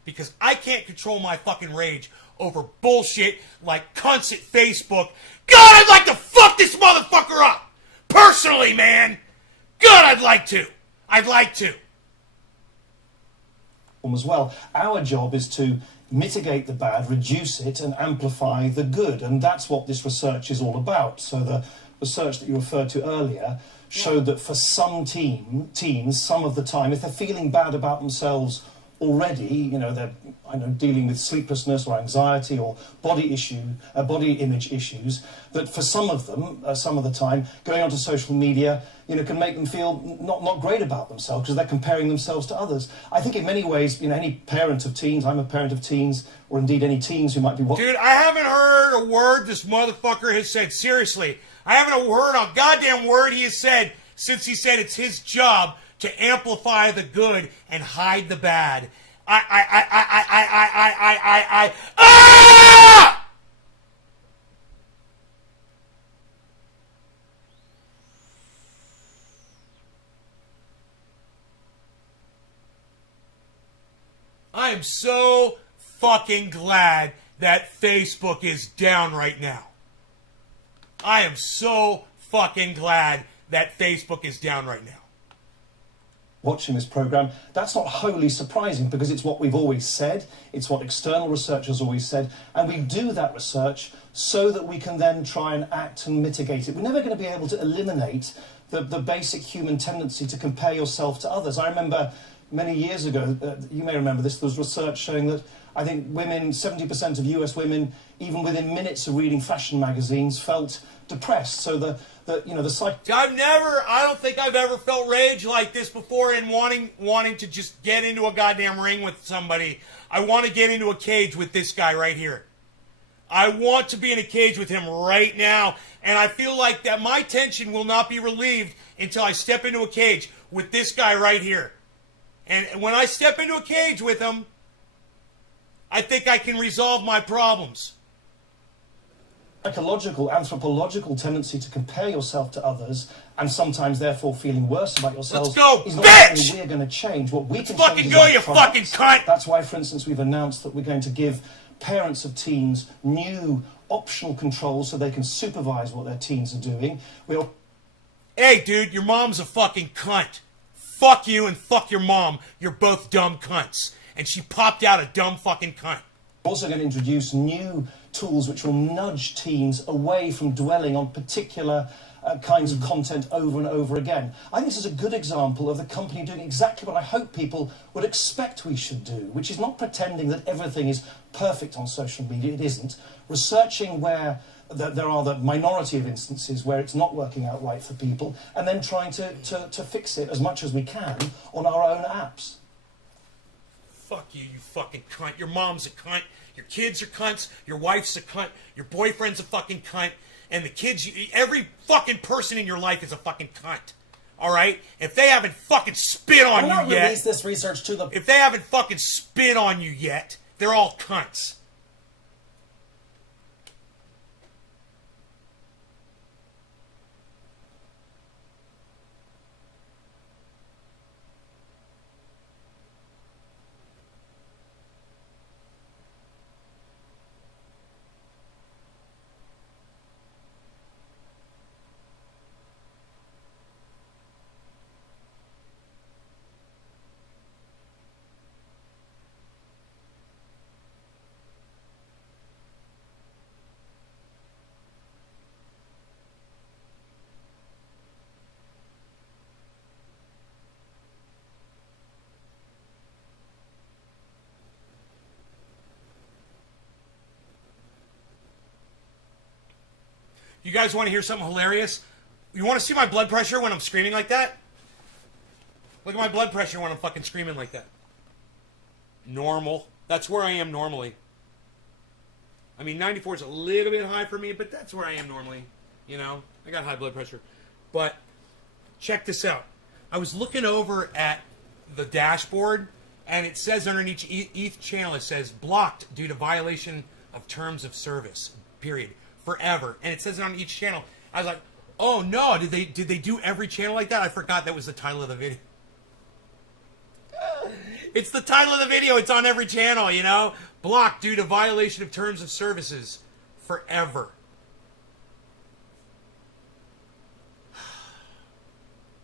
Because I can't control my fucking rage over bullshit like cunts at Facebook. God, I'd like to fuck this motherfucker up! Personally, man! God, I'd like to! I'd like to. as well. Our job is to mitigate the bad, reduce it, and amplify the good. And that's what this research is all about. So the research that you referred to earlier showed that for some teens, some of the time, if they're feeling bad about themselves already, you know, they're dealing with sleeplessness or anxiety or body image issues, that for some of them, some of the time, going onto social media, you know, can make them feel not great about themselves because they're comparing themselves to others. I think in many ways, you know, any parent of teens, I'm a parent of teens, or indeed any teens who might be watching. Dude, I haven't heard a word this motherfucker has said. Seriously, I haven't heard a goddamn word he has said since he said it's his job to amplify the good and hide the bad. Ah! I am so fucking glad that Facebook is down right now. I am so fucking glad that Facebook is down right now. Watching this program, that's not wholly surprising because it's what we've always said, it's what external researchers always said, and we do that research so that we can then try and act and mitigate it. We're never going to be able to eliminate the basic human tendency to compare yourself to others. I remember many years ago, you may remember this, there was research showing that I think women, 70% of US women, even within minutes of reading fashion magazines, felt depressed. So the I don't think I've ever felt rage like this before in wanting to just get into a goddamn ring with somebody. I want to get into a cage with this guy right here. I want to be in a cage with him right now, and I feel like that my tension will not be relieved until I step into a cage with this guy right here. And when I step into a cage with him, I think I can resolve my problems. Psychological, anthropological tendency to compare yourself to others and sometimes therefore feeling worse about yourselves is not something we're going to change. What we can fucking change go, is you fucking cunt! That's why, for instance, we've announced that we're going to give parents of teens new optional controls so they can supervise what their teens are doing. Hey, dude, your mom's a fucking cunt. Fuck you and fuck your mom. You're both dumb cunts. And she popped out a dumb fucking cunt. We're also going to introduce new tools which will nudge teens away from dwelling on particular kinds of content over and over again. I think this is a good example of the company doing exactly what I hope people would expect we should do, which is not pretending that everything is perfect on social media. It isn't. Researching where there are the minority of instances where it's not working out right for people, and then trying to fix it as much as we can on our own apps. Fuck you, you fucking cunt. Your mom's a cunt. Your kids are cunts. Your wife's a cunt. Your boyfriend's a fucking cunt. And the kids, every fucking person in your life is a fucking cunt. All right? If they haven't fucking spit on you yet. Release this research to the. If they haven't fucking spit on you yet, they're all cunts. You guys want to hear something hilarious? You want to see my blood pressure when I'm screaming like that? Look at my blood pressure when I'm fucking screaming like that. Normal. That's where I am normally. I mean, 94 is a little bit high for me, but that's where I am normally. You know, I got high blood pressure. But check this out. I was looking over at the dashboard, and it says underneath each channel, it says blocked due to violation of terms of service, period. Forever. And it says it on each channel. I was like, oh no, did they do every channel like that? I forgot that was the title of the video. It's the title of the video. It's on every channel, you know? Blocked due to violation of terms of services. Forever.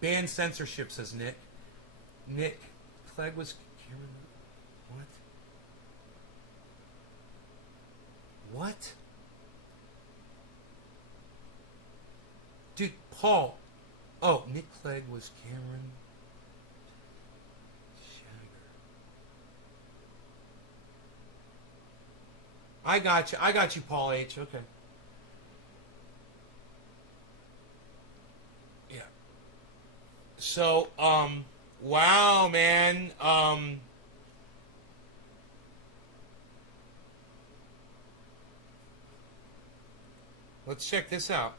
Ban censorship, says Nick. Nick Clegg was Cameron. What? Dude, Paul. Oh, Nick Clegg was Cameron Shagger. I got you. I got you, Paul H. Okay. Yeah. So, wow, man. Let's check this out.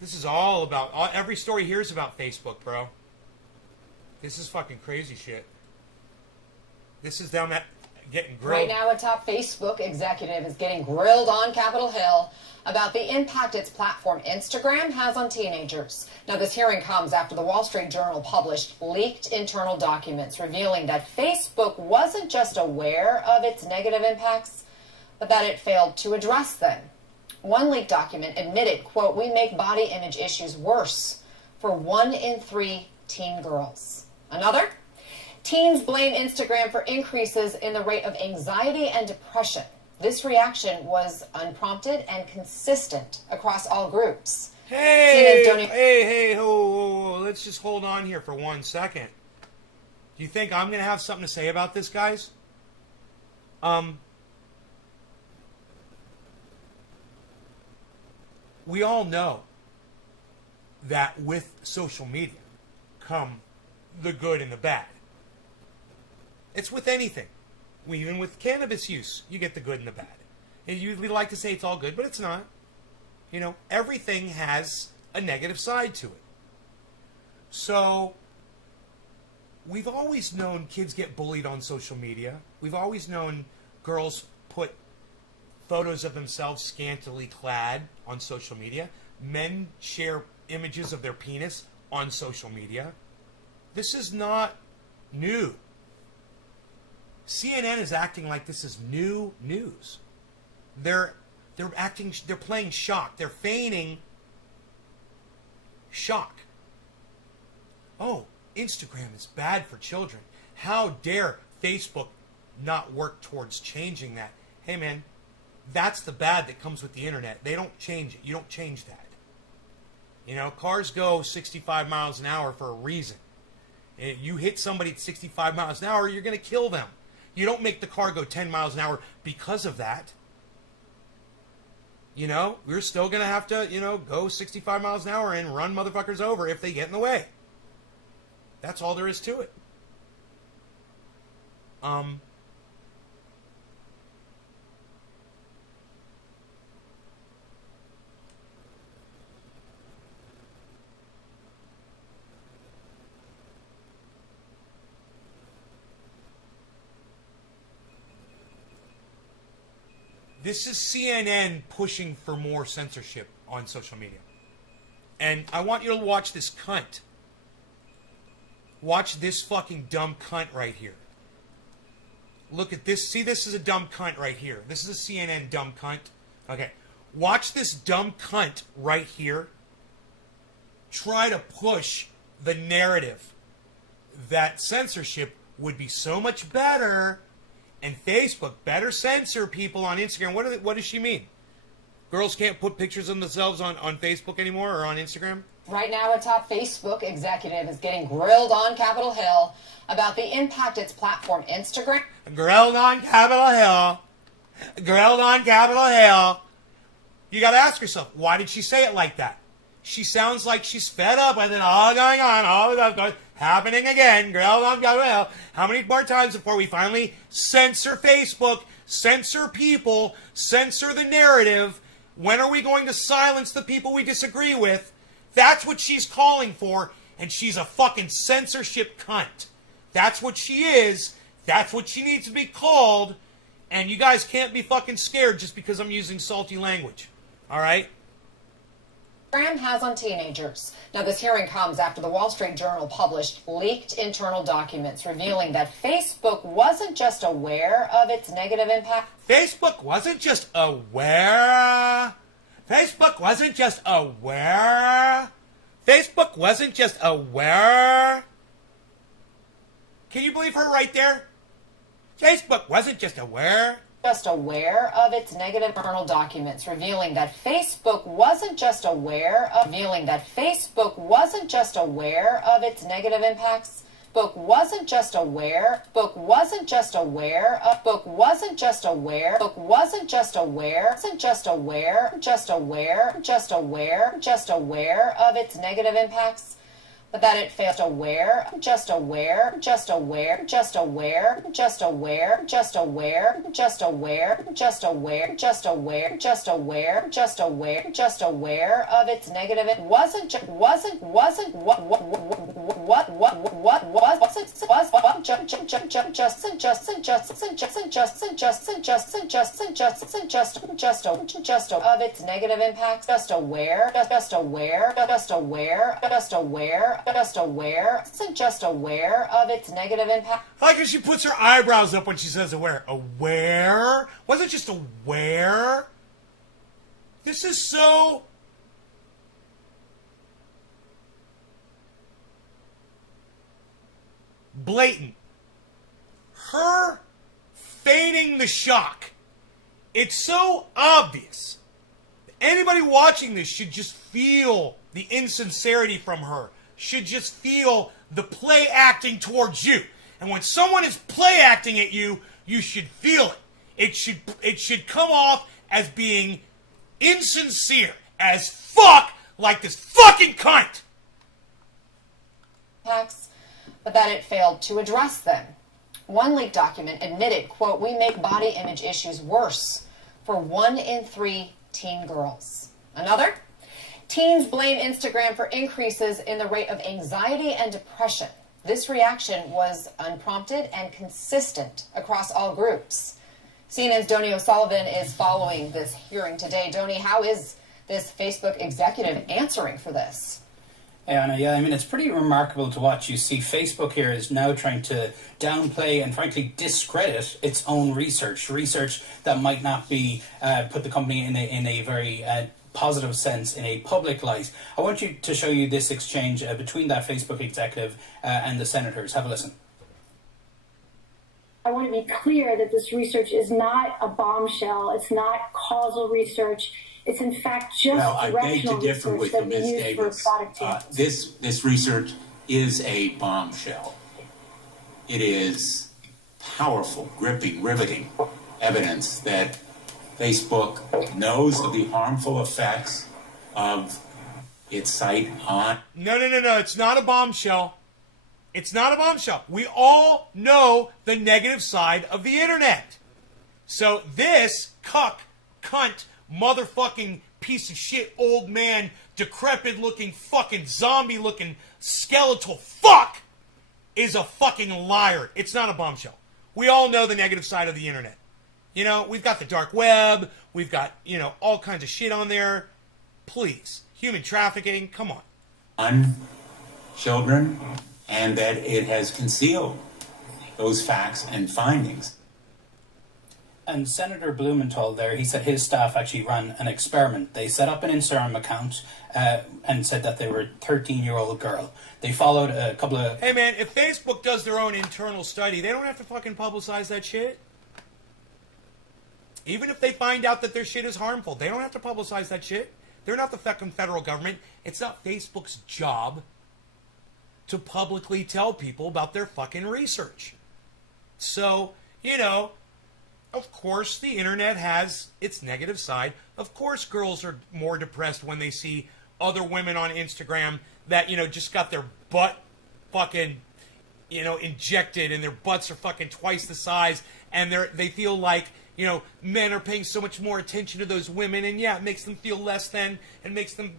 This is all about, every story here is about Facebook, bro. This is fucking crazy shit. This is down that, getting grilled. Right now, a top Facebook executive is getting grilled on Capitol Hill about the impact its platform Instagram has on teenagers. Now, this hearing comes after the Wall Street Journal published leaked internal documents revealing that Facebook wasn't just aware of its negative impacts, but that it failed to address them. One leaked document admitted, quote, "We make body image issues worse for 1 in 3 teen girls." Another? Teens blame Instagram for increases in the rate of anxiety and depression. This reaction was unprompted and consistent across all groups. Hey, ho, let's just hold on here for 1 second. Do you think I'm going to have something to say about this, guys? We all know that with social media come the good and the bad. It's with anything. Even with cannabis use, you get the good and the bad. And we like to say it's all good, but it's not. You know, everything has a negative side to it. So, we've always known kids get bullied on social media. We've always known girls put photos of themselves scantily clad on social media. Men share images of their penis on social media. This is not new. CNN is acting like this is new news. They're playing shock. They're feigning shock. Oh, Instagram is bad for children. How dare Facebook not work towards changing that? Hey man, that's the bad that comes with the internet. They don't change it. You don't change that. You know, cars go 65 miles an hour for a reason. If you hit somebody at 65 miles an hour, you're going to kill them. You don't make the car go 10 miles an hour because of that. You know, we're still going to have to, go 65 miles an hour and run motherfuckers over if they get in the way. That's all there is to it. This is CNN pushing for more censorship on social media. And I want you to watch this cunt. Watch this fucking dumb cunt right here. Look at this. See, this is a dumb cunt right here. This is a CNN dumb cunt. Okay. Watch this dumb cunt right here try to push the narrative that censorship would be so much better and Facebook better censor people on Instagram. What does she mean? Girls can't put pictures of themselves on Facebook anymore or on Instagram? Right now, a top Facebook executive is getting grilled on Capitol Hill about the impact its platform Instagram. Grilled on Capitol Hill. Grilled on Capitol Hill. You got to ask yourself, why did she say it like that? She sounds like she's fed up with it all going on, all that happening again. Grilled on Capitol Hill. How many more times before we finally censor Facebook, censor people, censor the narrative? When are we going to silence the people we disagree with? That's what she's calling for, and she's a fucking censorship cunt. That's what she is. That's what she needs to be called, and you guys can't be fucking scared just because I'm using salty language. All right? Instagram has on teenagers. Now, this hearing comes after the Wall Street Journal published leaked internal documents revealing that Facebook wasn't just aware of its negative impact. Facebook wasn't just aware. Facebook wasn't just aware. Facebook wasn't just aware. Can you believe her right there? Facebook wasn't just aware. Just aware of its negative internal documents revealing that Facebook wasn't just aware of its negative impacts, Facebook wasn't just aware, Facebook wasn't just aware of, Facebook wasn't just aware, Facebook wasn't just aware, wasn't just aware, just aware, just aware, just aware of its negative impacts, but that it failed aware, just aware, just aware, just aware, just aware, just aware, just aware, just aware, just aware, just aware, just aware, just aware of its negative. It wasn't wasn't what just of its negative impacts. Just aware, just aware, just aware, just aware. Just aware of its negative impact. I like how she puts her eyebrows up when she says aware. Aware? Wasn't just aware? This is so... blatant. Her feigning the shock. It's so obvious. Anybody watching this should just feel the insincerity from her. Should just feel the play acting towards you. And when someone is play acting at you, you should feel it. It should come off as being insincere as fuck, like this fucking cunt. But that it failed to address them. One leaked document admitted, quote, "We make body image issues worse for 1 in 3 teen girls." Another, teens blame Instagram for increases in the rate of anxiety and depression. This reaction was unprompted and consistent across all groups. CNN's Donnie O'Sullivan is following this hearing today. Donnie, how is this Facebook executive answering for this? Anna, yeah, I mean, it's pretty remarkable to watch. You see, Facebook here is now trying to downplay and frankly discredit its own research that might not be put the company in a very positive sense in a public light. I want you to show you this exchange between that Facebook executive and the senators. Have a listen. I want to be clear that this research is not a bombshell. It's not causal research. It's in fact just directional research that we use for product This research is a bombshell. It is powerful, gripping, riveting evidence that Facebook knows of the harmful effects of its site on... No, it's not a bombshell. It's not a bombshell. We all know the negative side of the internet. So this cunt, motherfucking piece of shit, old man, decrepit looking, fucking zombie looking, skeletal fuck is a fucking liar. It's not a bombshell. We all know the negative side of the internet. You know, we've got the dark web, we've got, all kinds of shit on there. Please. Human trafficking, come on. On children, and that it has concealed those facts and findings. And Senator Blumenthal there, he said his staff actually ran an experiment. They set up an Instagram account and said that they were a 13-year-old girl. They followed a couple of... Hey man, if Facebook does their own internal study, they don't have to fucking publicize that shit. Even if they find out that their shit is harmful, they don't have to publicize that shit. They're not the fucking federal government. It's not Facebook's job to publicly tell people about their fucking research. So, of course the internet has its negative side. Of course girls are more depressed when they see other women on Instagram that, just got their butt fucking, injected and their butts are fucking twice the size and they feel like, men are paying so much more attention to those women, and yeah, it makes them feel less than, and makes them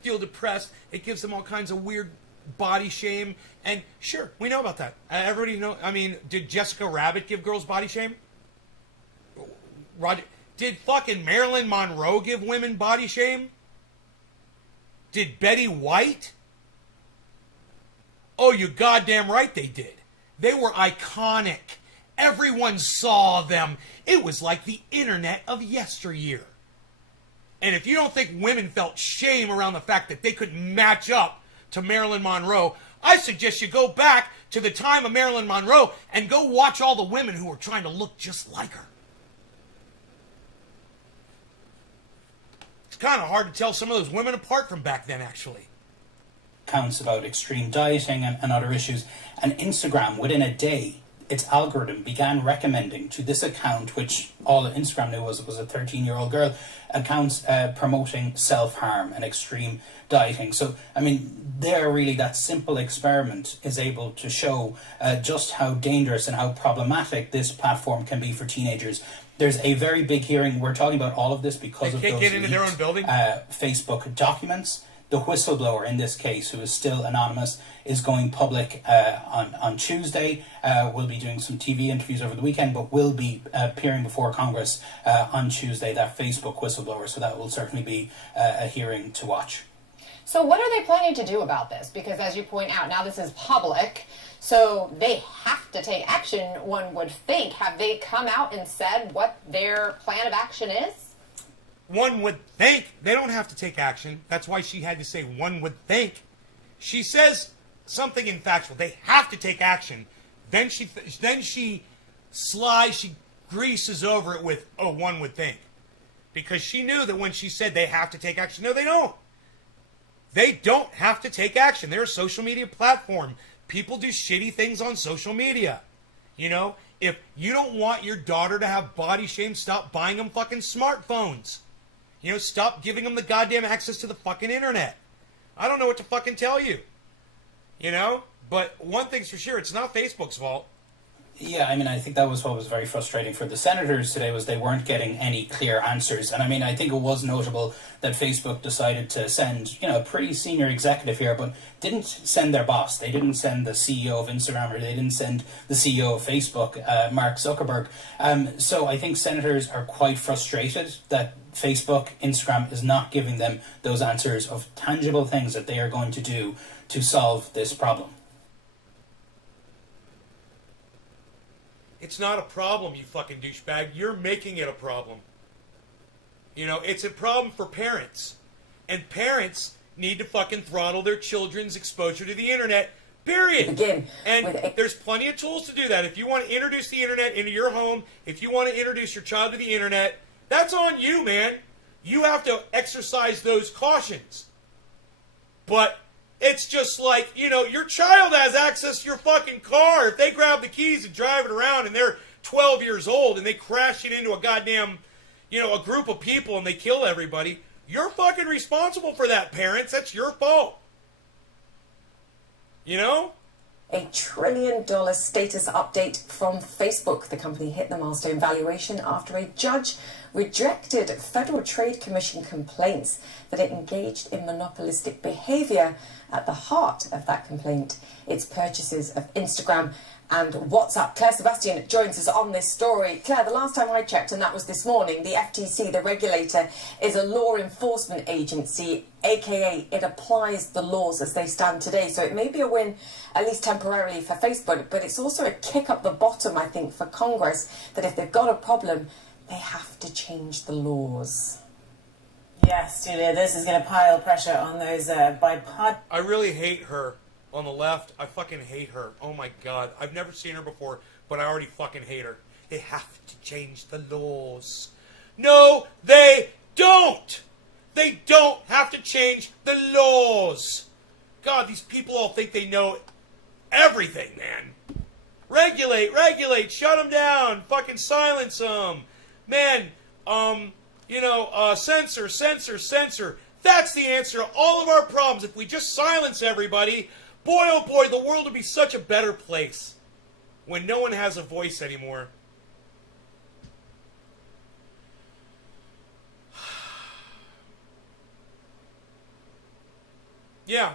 feel depressed. It gives them all kinds of weird body shame, and sure, we know about that. Everybody know. I mean, did Jessica Rabbit give girls body shame? Did fucking Marilyn Monroe give women body shame? Did Betty White? Oh, you goddamn right they did. They were iconic. Everyone saw them. It was like the internet of yesteryear. And if you don't think women felt shame around the fact that they couldn't match up to Marilyn Monroe, I suggest you go back to the time of Marilyn Monroe and go watch all the women who were trying to look just like her. It's kind of hard to tell some of those women apart from back then, actually. accounts about extreme dieting and other issues. And Instagram, within a day, its algorithm began recommending to this account, which all Instagram knew was a 13-year-old girl, accounts promoting self-harm and extreme dieting. So, I mean, that simple experiment is able to show just how dangerous and how problematic this platform can be for teenagers. There's a very big hearing. We're talking about all of this because of those can't get into their own building? Facebook documents. The whistleblower in this case, who is still anonymous, is going public on Tuesday. Will be doing some TV interviews over the weekend, but will be appearing before Congress on Tuesday, that Facebook whistleblower. So that will certainly be a hearing to watch. So what are they planning to do about this? Because as you point out, now this is public, so they have to take action, one would think. Have they come out and said what their plan of action is? One would think. They don't have to take action. That's why she had to say one would think. She says something infactual. They have to take action. Then she greases over it with, oh, one would think. Because she knew that when she said they have to take action, no, they don't. They don't have to take action. They're a social media platform. People do shitty things on social media. You know, if you don't want your daughter to have body shame, stop buying them fucking smartphones. You know, stop giving them the goddamn access to the fucking internet. I don't know what to fucking tell you. You know? But one thing's for sure, it's not Facebook's fault. Yeah, I mean, I think that was what was very frustrating for the senators today, was they weren't getting any clear answers. And I mean, I think it was notable that Facebook decided to send, a pretty senior executive here, but didn't send their boss. They didn't send the CEO of Instagram, or they didn't send the CEO of Facebook, Mark Zuckerberg. So I think senators are quite frustrated that Facebook, Instagram is not giving them those answers of tangible things that they are going to do to solve this problem. It's not a problem, you fucking douchebag. You're making it a problem. You know, it's a problem for parents. And parents need to fucking throttle their children's exposure to the internet, period. There's plenty of tools to do that. If you want to introduce the internet into your home, if you want to introduce your child to the internet, that's on you, man. You have to exercise those cautions. But it's just like, your child has access to your fucking car. If they grab the keys and drive it around and they're 12 years old and they crash it into a goddamn, a group of people and they kill everybody, you're fucking responsible for that, parents. That's your fault. You know? $1 trillion status update from Facebook. The company hit the milestone valuation after a judge rejected Federal Trade Commission complaints that it engaged in monopolistic behavior. At the heart of that complaint, its purchases of Instagram and WhatsApp. Claire Sebastian joins us on this story. Claire, the last time I checked, and that was this morning, the FTC, the regulator, is a law enforcement agency, aka it applies the laws as they stand today. So it may be a win, at least temporarily, for Facebook, but it's also a kick up the bottom, I think, for Congress, that if they've got a problem, they have to change the laws. Yes, Julia, this is going to pile pressure on those bipartisan... I really hate her on the left. I fucking hate her. Oh my God. I've never seen her before, but I already fucking hate her. They have to change the laws. No, they don't! They don't have to change the laws. God, these people all think they know everything, man. Regulate, shut them down, fucking silence them. Man, censor. That's the answer to all of our problems. If we just silence everybody, boy, oh boy, the world would be such a better place when no one has a voice anymore. Yeah.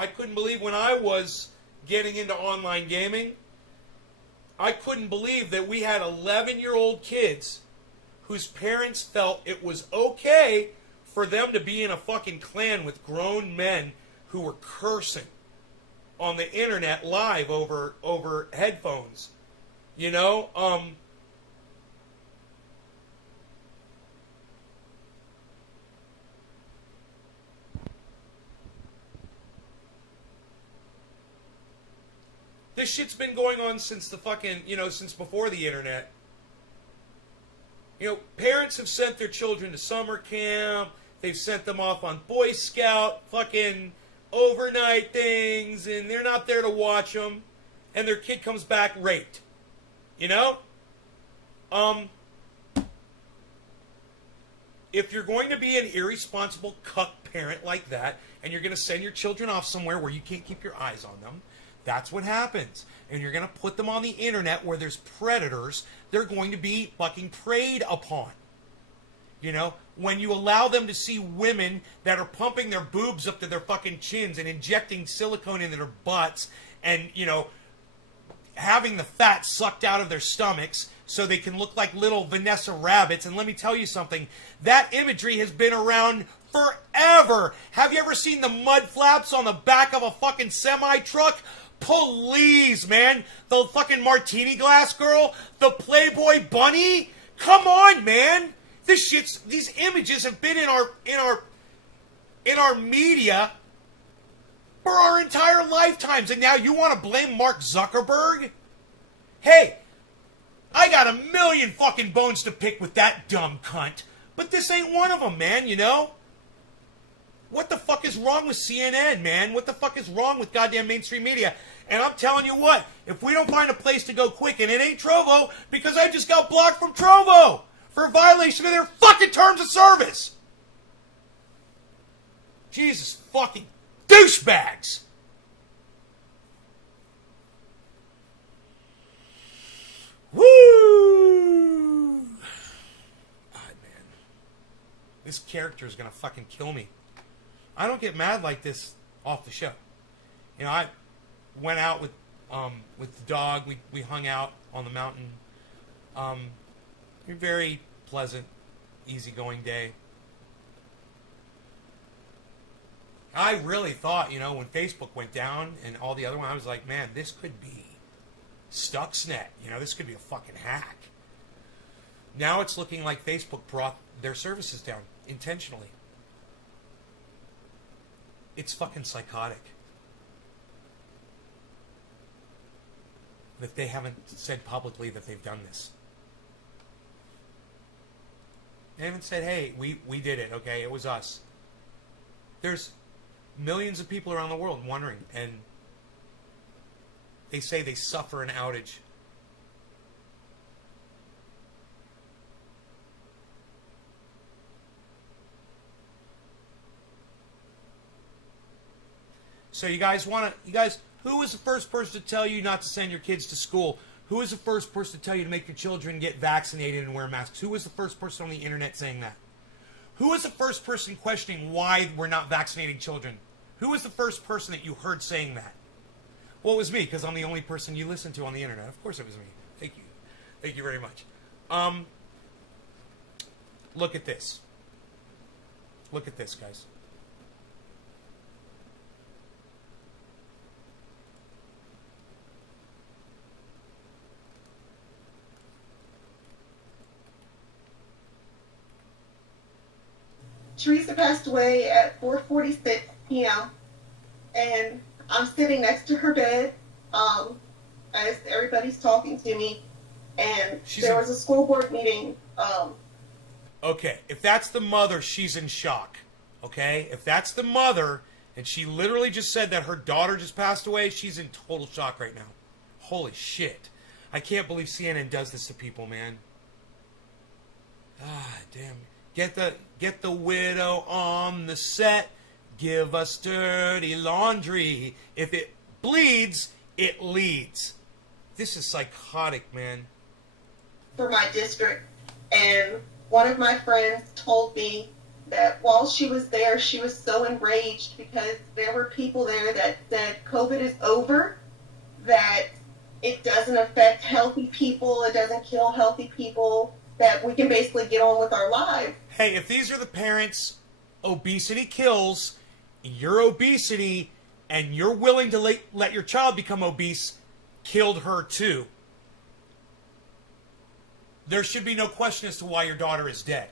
I couldn't believe when I was getting into online gaming, I couldn't believe that we had 11-year-old kids whose parents felt it was okay for them to be in a fucking clan with grown men who were cursing on the internet live over headphones. This shit's been going on since the fucking, since before the internet. Parents have sent their children to summer camp. They've sent them off on Boy Scout fucking overnight things, and they're not there to watch them, and their kid comes back raped. You know? If you're going to be an irresponsible cuck parent like that, and you're going to send your children off somewhere where you can't keep your eyes on them, that's what happens. And you're going to put them on the internet where there's predators, they're going to be fucking preyed upon. You know, when you allow them to see women that are pumping their boobs up to their fucking chins and injecting silicone into their butts and, you know, having the fat sucked out of their stomachs so they can look like little Vanessa rabbits. And let me tell you something, that imagery has been around forever. Have you ever seen the mud flaps on the back of a fucking semi-truck? Please, man. The fucking martini glass girl? The Playboy bunny? Come on, man. These images have been in our media for our entire lifetimes, and now you want to blame Mark Zuckerberg? Hey, I got a million fucking bones to pick with that dumb cunt, but this ain't one of them, man, you know? What the fuck is wrong with CNN, man? What the fuck is wrong with goddamn mainstream media? And I'm telling you what, if we don't find a place to go quick, and it ain't Trovo, because I just got blocked from Trovo for violation of their fucking terms of service. Jesus fucking douchebags. Woo! God, man. This character is gonna fucking kill me. I don't get mad like this off the show. You know, I went out with the dog. We hung out on the mountain. A very pleasant, easygoing day. I really thought, you know, when Facebook went down and all the other ones, I was like, man, this could be Stuxnet. You know, this could be a fucking hack. Now it's looking like Facebook brought their services down intentionally. It's fucking psychotic. That they haven't said publicly that they've done this. They haven't said, hey, we did it, okay? It was us. There's millions of people around the world wondering, and they say they suffer an outage. So you guys, who was the first person to tell you not to send your kids to school? Who was the first person to tell you to make your children get vaccinated and wear masks? Who was the first person on the internet saying that? Who was the first person questioning why we're not vaccinating children? Who was the first person that you heard saying that? Well, it was me, because I'm the only person you listen to on the internet. Of course it was me. Thank you. Thank you very much. Look at this. Look at this, guys. Teresa passed away at 4:46 p.m. and I'm sitting next to her bed as everybody's talking to me, and there was a school board meeting. Okay, if that's the mother, she's in shock. Okay, if that's the mother, and she literally just said that her daughter just passed away, she's in total shock right now. Holy shit. I can't believe CNN does this to people, man. Ah, damn. Get the widow on the set. Give us dirty laundry. If it bleeds, it leads. This is psychotic, man. For my district, and one of my friends told me that while she was there, she was so enraged because there were people there that said COVID is over, that it doesn't affect healthy people, it doesn't kill healthy people, that we can basically get on with our lives. Hey, if these are the parents, obesity kills, your obesity, and you're willing to let your child become obese, killed her too. There should be no question as to why your daughter is dead.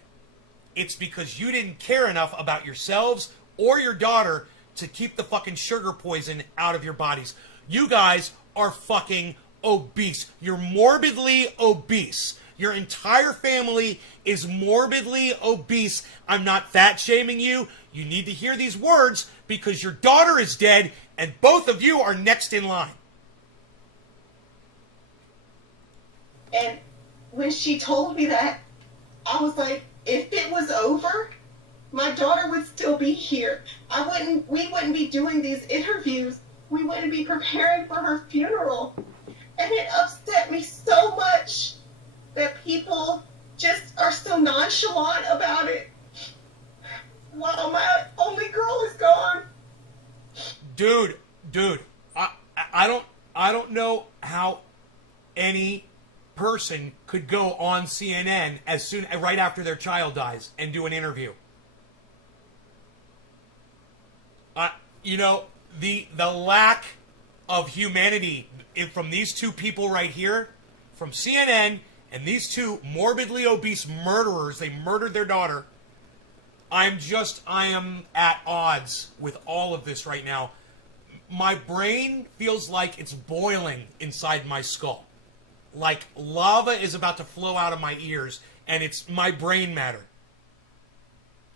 It's because you didn't care enough about yourselves or your daughter to keep the fucking sugar poison out of your bodies. You guys are fucking obese. You're morbidly obese. Your entire family is morbidly obese. I'm not fat shaming you. You need to hear these words because your daughter is dead and both of you are next in line. And when she told me that, I was like, if it was over, my daughter would still be here. We wouldn't be doing these interviews. We wouldn't be preparing for her funeral. And it upset me so much that people just are so nonchalant about it. Wow, my only girl is gone. Dude, I don't know how any person could go on CNN right after their child dies and do an interview. The lack of humanity from these two people right here, from CNN, and these two morbidly obese murderers, they murdered their daughter. I am at odds with all of this right now. My brain feels like it's boiling inside my skull. Like lava is about to flow out of my ears, and it's my brain matter.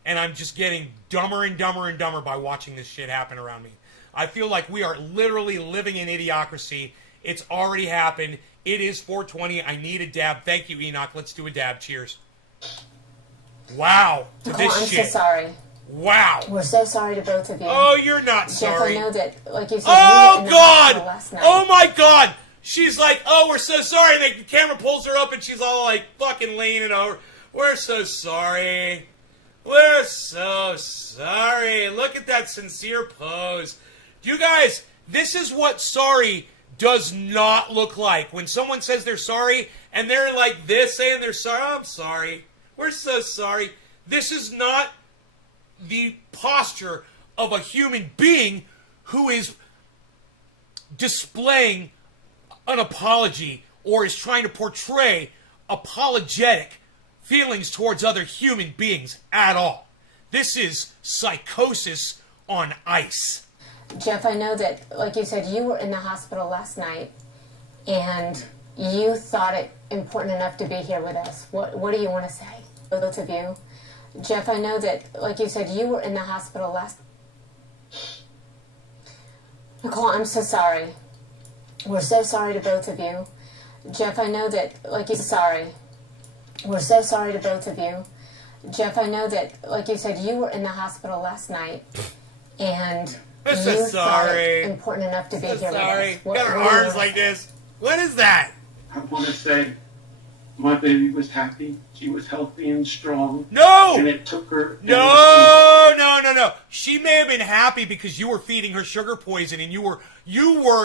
And I'm just getting dumber and dumber and dumber by watching this shit happen around me. I feel like we are literally living in idiocracy. It's already happened. It is 420. I need a dab. Thank you, Enoch. Let's do a dab. Cheers. Wow. To this I'm shit. so sorry. Wow. We're so sorry to both of you. Oh, you're not Jeff, sorry. I know that, like you said, Oh, you were in the God. hospital last night. Oh, my God. She's like, oh, we're so sorry. And the camera pulls her up, and she's all like fucking leaning over. We're so sorry. We're so sorry. Look at that sincere pose. You guys, this is what sorry does not look like. When someone says they're sorry, and they're like this, saying they're sorry. I'm sorry. We're so sorry. This is not the posture of a human being who is displaying an apology or is trying to portray apologetic feelings towards other human beings at all. This is psychosis on ice. Jeff, I know that, like you said, you were in the hospital last night, and you thought it important enough to be here with us. What do you want to say, both of you? Jeff, I know that, like you said, you were in the hospital last... Nicole, I'm so sorry. We're so sorry to both of you. Jeff, I know that, like you said, sorry. We're so sorry to both of you. Jeff, I know that, like you said, you were in the hospital last night, and I'm so you thought sorry. it important enough to be So here sorry. with us. Got her arms like this. What is that? I want to say my baby was happy. She was healthy and strong. No! And it took her... No. She may have been happy because you were feeding her sugar poison and you were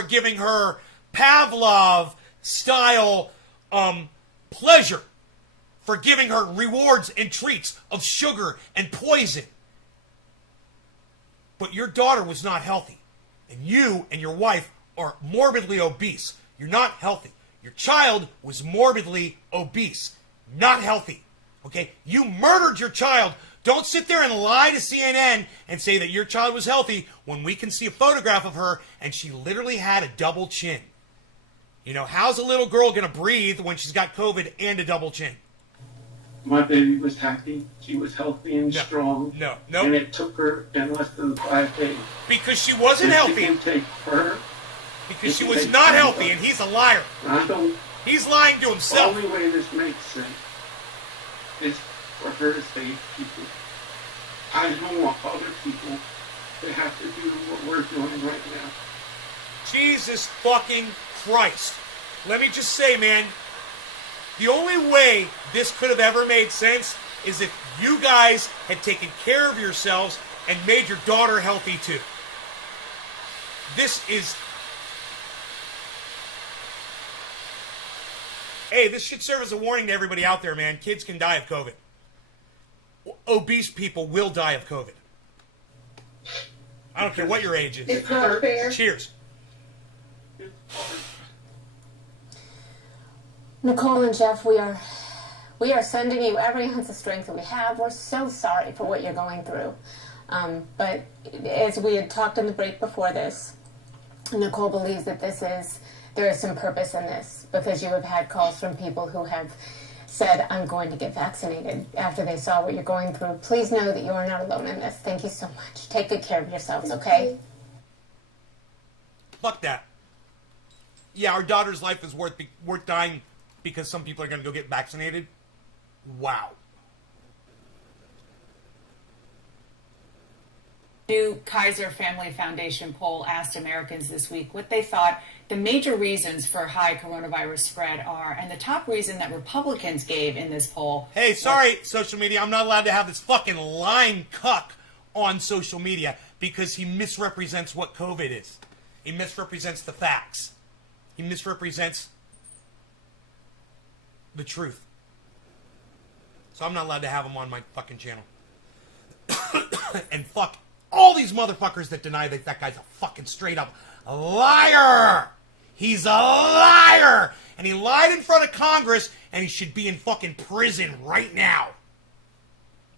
giving her Pavlov-style pleasure for giving her rewards and treats of sugar and poison. But your daughter was not healthy. And you and your wife are morbidly obese. You're not healthy. Your child was morbidly obese. Not healthy. Okay? You murdered your child. Don't sit there and lie to CNN and say that your child was healthy when we can see a photograph of her and she literally had a double chin. You know, how's a little girl going to breathe when she's got COVID and a double chin? My baby was happy. She was healthy and strong. No. And it took her in less than 5 days. Because she wasn't healthy. Take her. Because she was not healthy, and he's a liar. He's lying to himself. The only way this makes sense is for her to save people. I don't want other people to have to do what we're doing right now. Jesus fucking Christ. Let me just say, man, the only way this could have ever made sense is if you guys had taken care of yourselves and made your daughter healthy too. This is... Hey, this should serve as a warning to everybody out there, man. Kids can die of COVID. Obese people will die of COVID. I don't care what your age is. It's not fair. Cheers. Nicole and Jeff, we are sending you every ounce of strength that we have. We're so sorry for what you're going through. But as we had talked in the break before this, Nicole believes that this is there is some purpose in this, because you have had calls from people who have said, I'm going to get vaccinated after they saw what you're going through. Please know that you are not alone in this. Thank you so much. Take good care of yourselves, okay? Fuck that. Yeah, our daughter's life is worth dying because some people are going to go get vaccinated. Wow. New Kaiser Family Foundation poll asked Americans this week what they thought the major reasons for high coronavirus spread are. And the top reason that Republicans gave in this poll... Hey, sorry, social media. I'm not allowed to have this fucking lying cuck on social media because he misrepresents what COVID is. He misrepresents the facts. He misrepresents the truth. So I'm not allowed to have him on my fucking channel. And fuck all these motherfuckers that deny that that guy's a fucking straight up liar. He's a liar. And he lied in front of Congress, and he should be in fucking prison right now.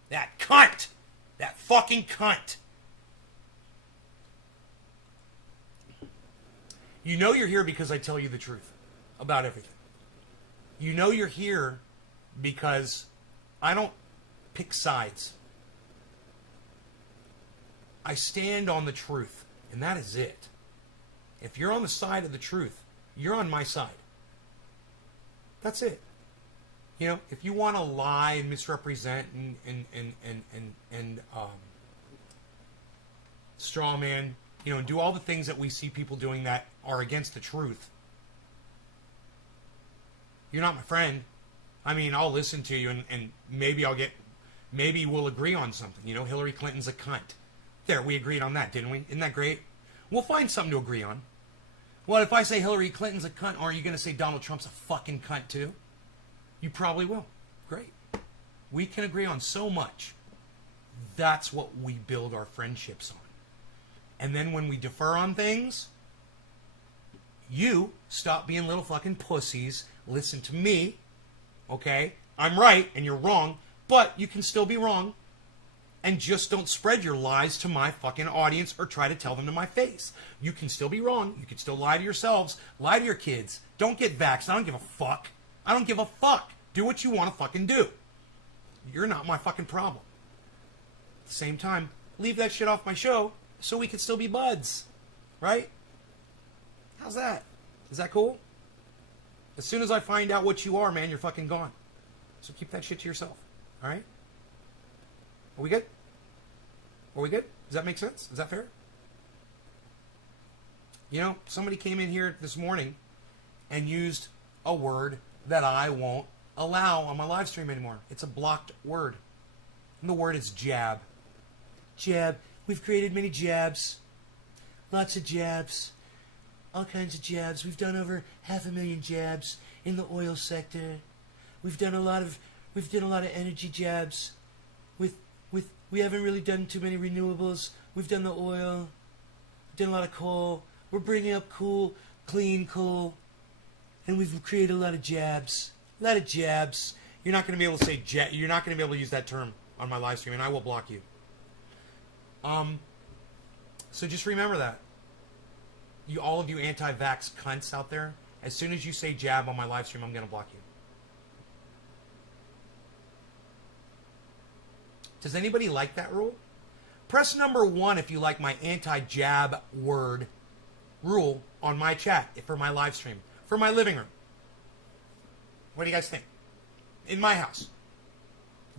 That cunt. That fucking cunt. You know you're here because I tell you the truth about everything. You know you're here because I don't pick sides. I stand on the truth, and that is it. If you're on the side of the truth, you're on my side. That's it. You know, if you want to lie and misrepresent and straw man, you know, and do all the things that we see people doing that are against the truth, you're not my friend. I mean, I'll listen to you and maybe we'll agree on something. You know, Hillary Clinton's a cunt. There, we agreed on that, didn't we? Isn't that great? We'll find something to agree on. Well, if I say Hillary Clinton's a cunt, are you going to say Donald Trump's a fucking cunt too? You probably will. Great. We can agree on so much. That's what we build our friendships on. And then when we differ on things, you stop being little fucking pussies. Listen to me. Okay? I'm right and you're wrong, but you can still be wrong. And just don't spread your lies to my fucking audience or try to tell them to my face. You can still be wrong. You can still lie to yourselves. Lie to your kids. Don't get vaxxed. I don't give a fuck. I don't give a fuck. Do what you want to fucking do. You're not my fucking problem. At the same time, leave that shit off my show so we can still be buds. Right? How's that? Is that cool? As soon as I find out what you are, man, you're fucking gone. So keep that shit to yourself. All right? Are we good? Are we good? Does that make sense? Is that fair? You know, somebody came in here this morning and used a word that I won't allow on my live stream anymore. It's a blocked word. And the word is jab. Jab. We've created many jabs. Lots of jabs. All kinds of jabs. We've done over 500,000 jabs in the oil sector. We've done a lot of energy jabs. We haven't really done too many renewables. We've done the oil. We've done a lot of coal. We're bringing up clean coal. And we've created a lot of jabs. A lot of jabs. You're not going to be able to say jab. You're not going to be able to use that term on my live stream, and I will block you. So just remember that. All of you anti-vax cunts out there, as soon as you say jab on my live stream, I'm going to block you. Does anybody like that rule? Press number 1 if you like my anti-jab word rule on my chat for my live stream, for my living room. What do you guys think? In my house.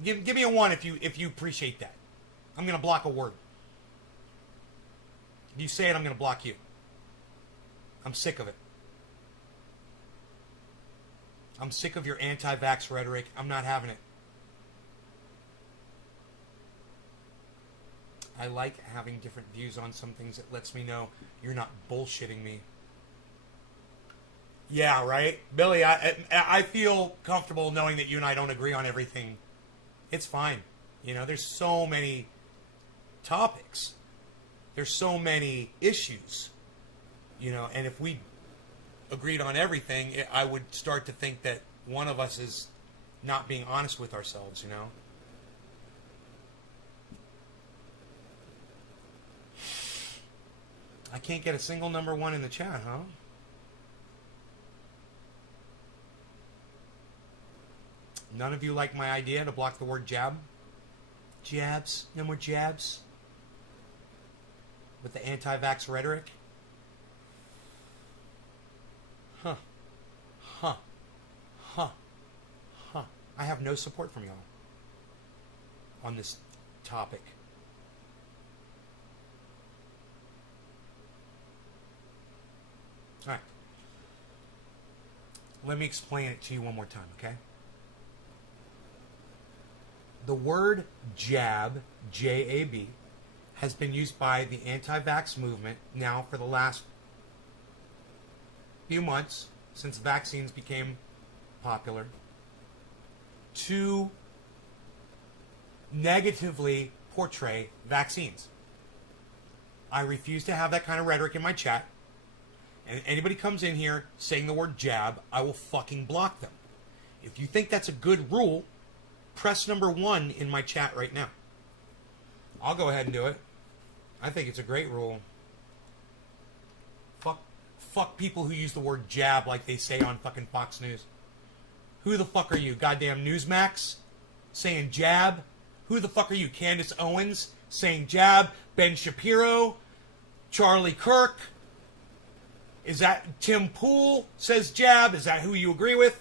Give me a 1 if you appreciate that. I'm going to block a word. If you say it, I'm going to block you. I'm sick of it. I'm sick of your anti-vax rhetoric. I'm not having it. I like having different views on some things. It lets me know you're not bullshitting me. Yeah, right? Billy, I feel comfortable knowing that you and I don't agree on everything. It's fine. You know, there's so many topics. There's so many issues. You know, and if we agreed on everything, I would start to think that one of us is not being honest with ourselves, you know? I can't get a single number 1 in the chat, huh? None of you like my idea to block the word jab? Jabs? No more jabs? With the anti-vax rhetoric? Huh. I have no support from y'all on this topic. All right. Let me explain it to you one more time, okay? The word jab, J-A-B, has been used by the anti-vax movement now for the last few months, since vaccines became popular, to negatively portray vaccines. I refuse to have that kind of rhetoric in my chat. And anybody comes in here saying the word jab, I will fucking block them. If you think that's a good rule, press number 1 in my chat right now. I'll go ahead and do it. I think it's a great rule. Fuck people who use the word jab like they say on fucking Fox News. Who the fuck are you? Goddamn Newsmax? Saying jab? Who the fuck are you? Candace Owens? Saying jab? Ben Shapiro? Charlie Kirk? Is that Tim Pool says jab? Is that who you agree with?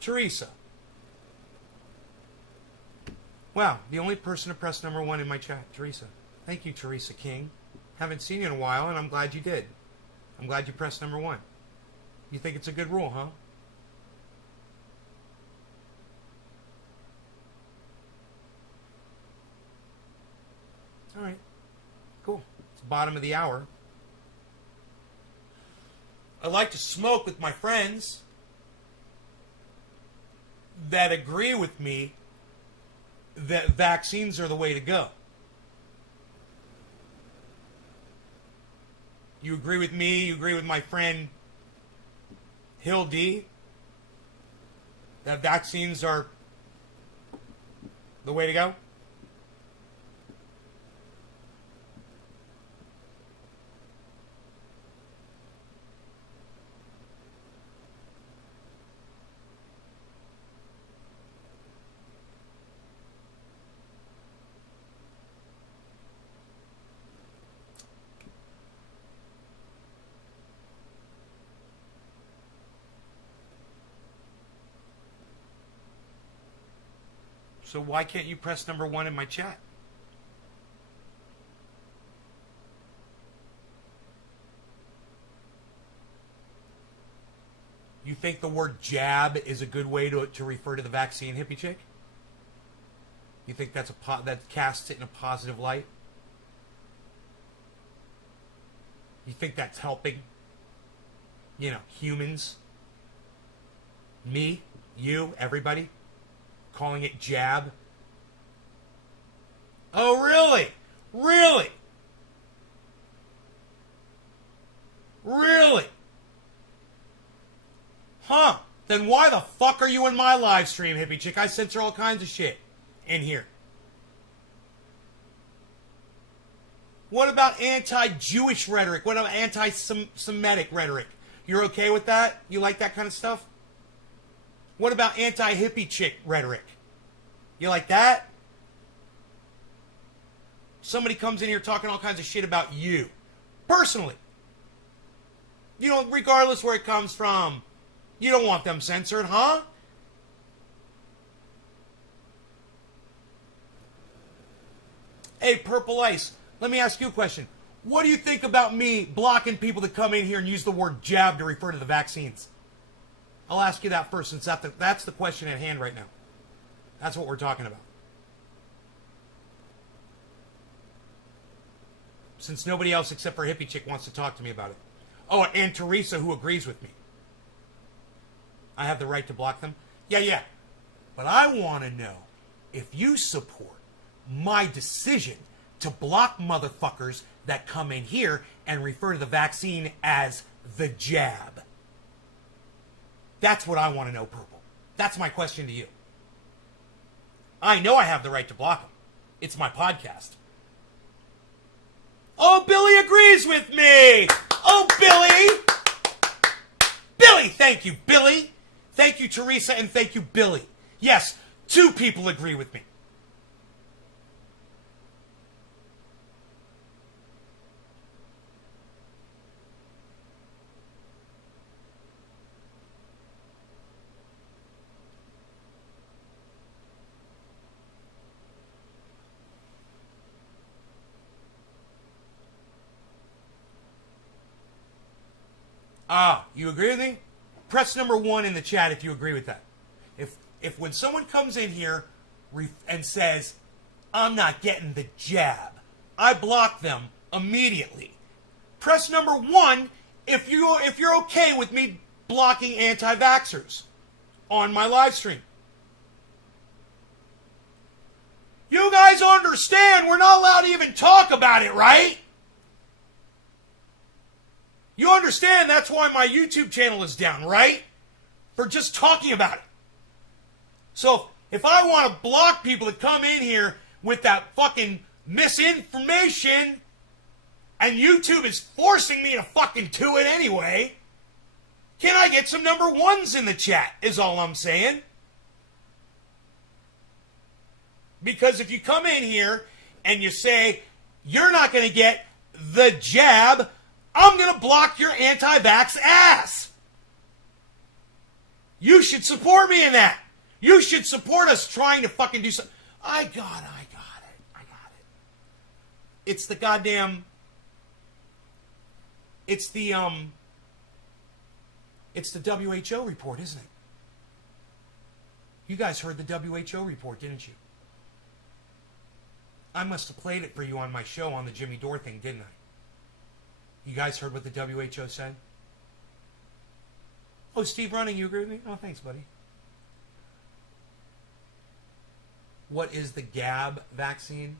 Teresa. Wow, the only person to press number 1 in my chat, Teresa. Thank you, Teresa King. Haven't seen you in a while, and I'm glad you did. I'm glad you pressed number 1. You think it's a good rule, huh? All right. Cool. It's the bottom of the hour. I like to smoke with my friends that agree with me that vaccines are the way to go. You agree with me? You agree with my friend Hill D? That vaccines are the way to go? So why can't you press number 1 in my chat? You think the word jab is a good way to refer to the vaccine, hippie chick? You think that's that casts it in a positive light? You think that's helping? You know, humans? Me? You? Everybody? Calling it jab? Oh, really? Really? Really? Huh. Then why the fuck are you in my live stream, hippie chick? I censor all kinds of shit in here. What about anti-Jewish rhetoric? What about anti-Semitic rhetoric? You're okay with that? You like that kind of stuff? What about anti-hippie chick rhetoric? You like that? Somebody comes in here talking all kinds of shit about you. Personally. You know, regardless where it comes from. You don't want them censored, huh? Hey, Purple Ice, let me ask you a question. What do you think about me blocking people that come in here and use the word jab to refer to the vaccines? I'll ask you that first, since that's the question at hand right now. That's what we're talking about. Since nobody else except for Hippie Chick wants to talk to me about it. Oh, and Teresa, who agrees with me. I have the right to block them? Yeah. But I want to know if you support my decision to block motherfuckers that come in here and refer to the vaccine as the jab. That's what I want to know, Purple. That's my question to you. I know I have the right to block them. It's my podcast. Oh, Billy agrees with me! Oh, Billy! Billy, thank you, Billy! Thank you, Teresa, and thank you, Billy. Yes, 2 people agree with me. You agree with me? Press number 1 in the chat if you agree with that. If when someone comes in here and says, I'm not getting the jab, I block them immediately. Press number 1 if you're okay with me blocking anti-vaxxers on my live stream. You guys understand we're not allowed to even talk about it, right? You understand that's why my YouTube channel is down, right? For just talking about it. So if I want to block people that come in here with that fucking misinformation, and YouTube is forcing me to fucking do it anyway, can I get some number 1s in the chat, is all I'm saying. Because if you come in here and you say, you're not going to get the jab, I'm going to block your anti-vax ass. You should support me in that. You should support us trying to fucking do something. I got it. It's the goddamn... It's the WHO report, isn't it? You guys heard the WHO report, didn't you? I must have played it for you on my show on the Jimmy Dore thing, didn't I? You guys heard what the WHO said? Oh, Steve Running, you agree with me? Oh, thanks, buddy. What is the Gab vaccine?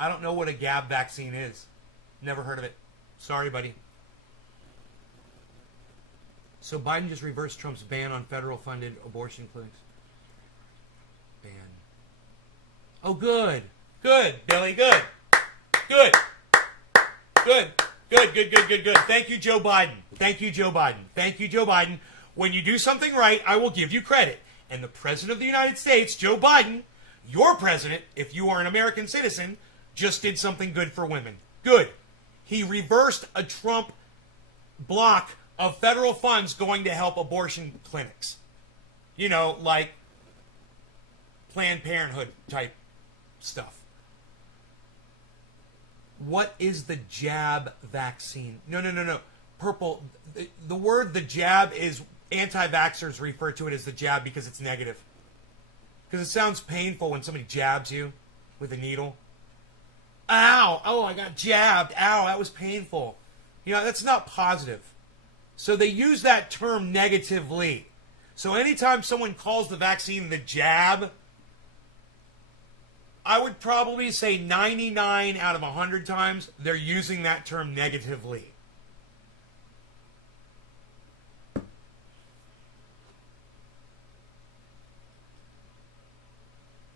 I don't know what a Gab vaccine is. Never heard of it. Sorry, buddy. So Biden just reversed Trump's ban on federal-funded abortion clinics. Ban. Oh, good. Good, Billy, good. Good. Good. Good. Thank you, Joe Biden. Thank you, Joe Biden. When you do something right, I will give you credit. And the President of the United States, Joe Biden, your president, if you are an American citizen, just did something good for women. Good. He reversed a Trump block of federal funds going to help abortion clinics. You know, like Planned Parenthood type stuff. What is the jab vaccine? No. Purple. The word the jab is, anti-vaxxers refer to it as the jab because it's negative. Because it sounds painful when somebody jabs you with a needle. Ow! Oh, I got jabbed. Ow, that was painful. You know, that's not positive. So they use that term negatively. So anytime someone calls the vaccine the jab, I would probably say 99 out of 100 times they're using that term negatively.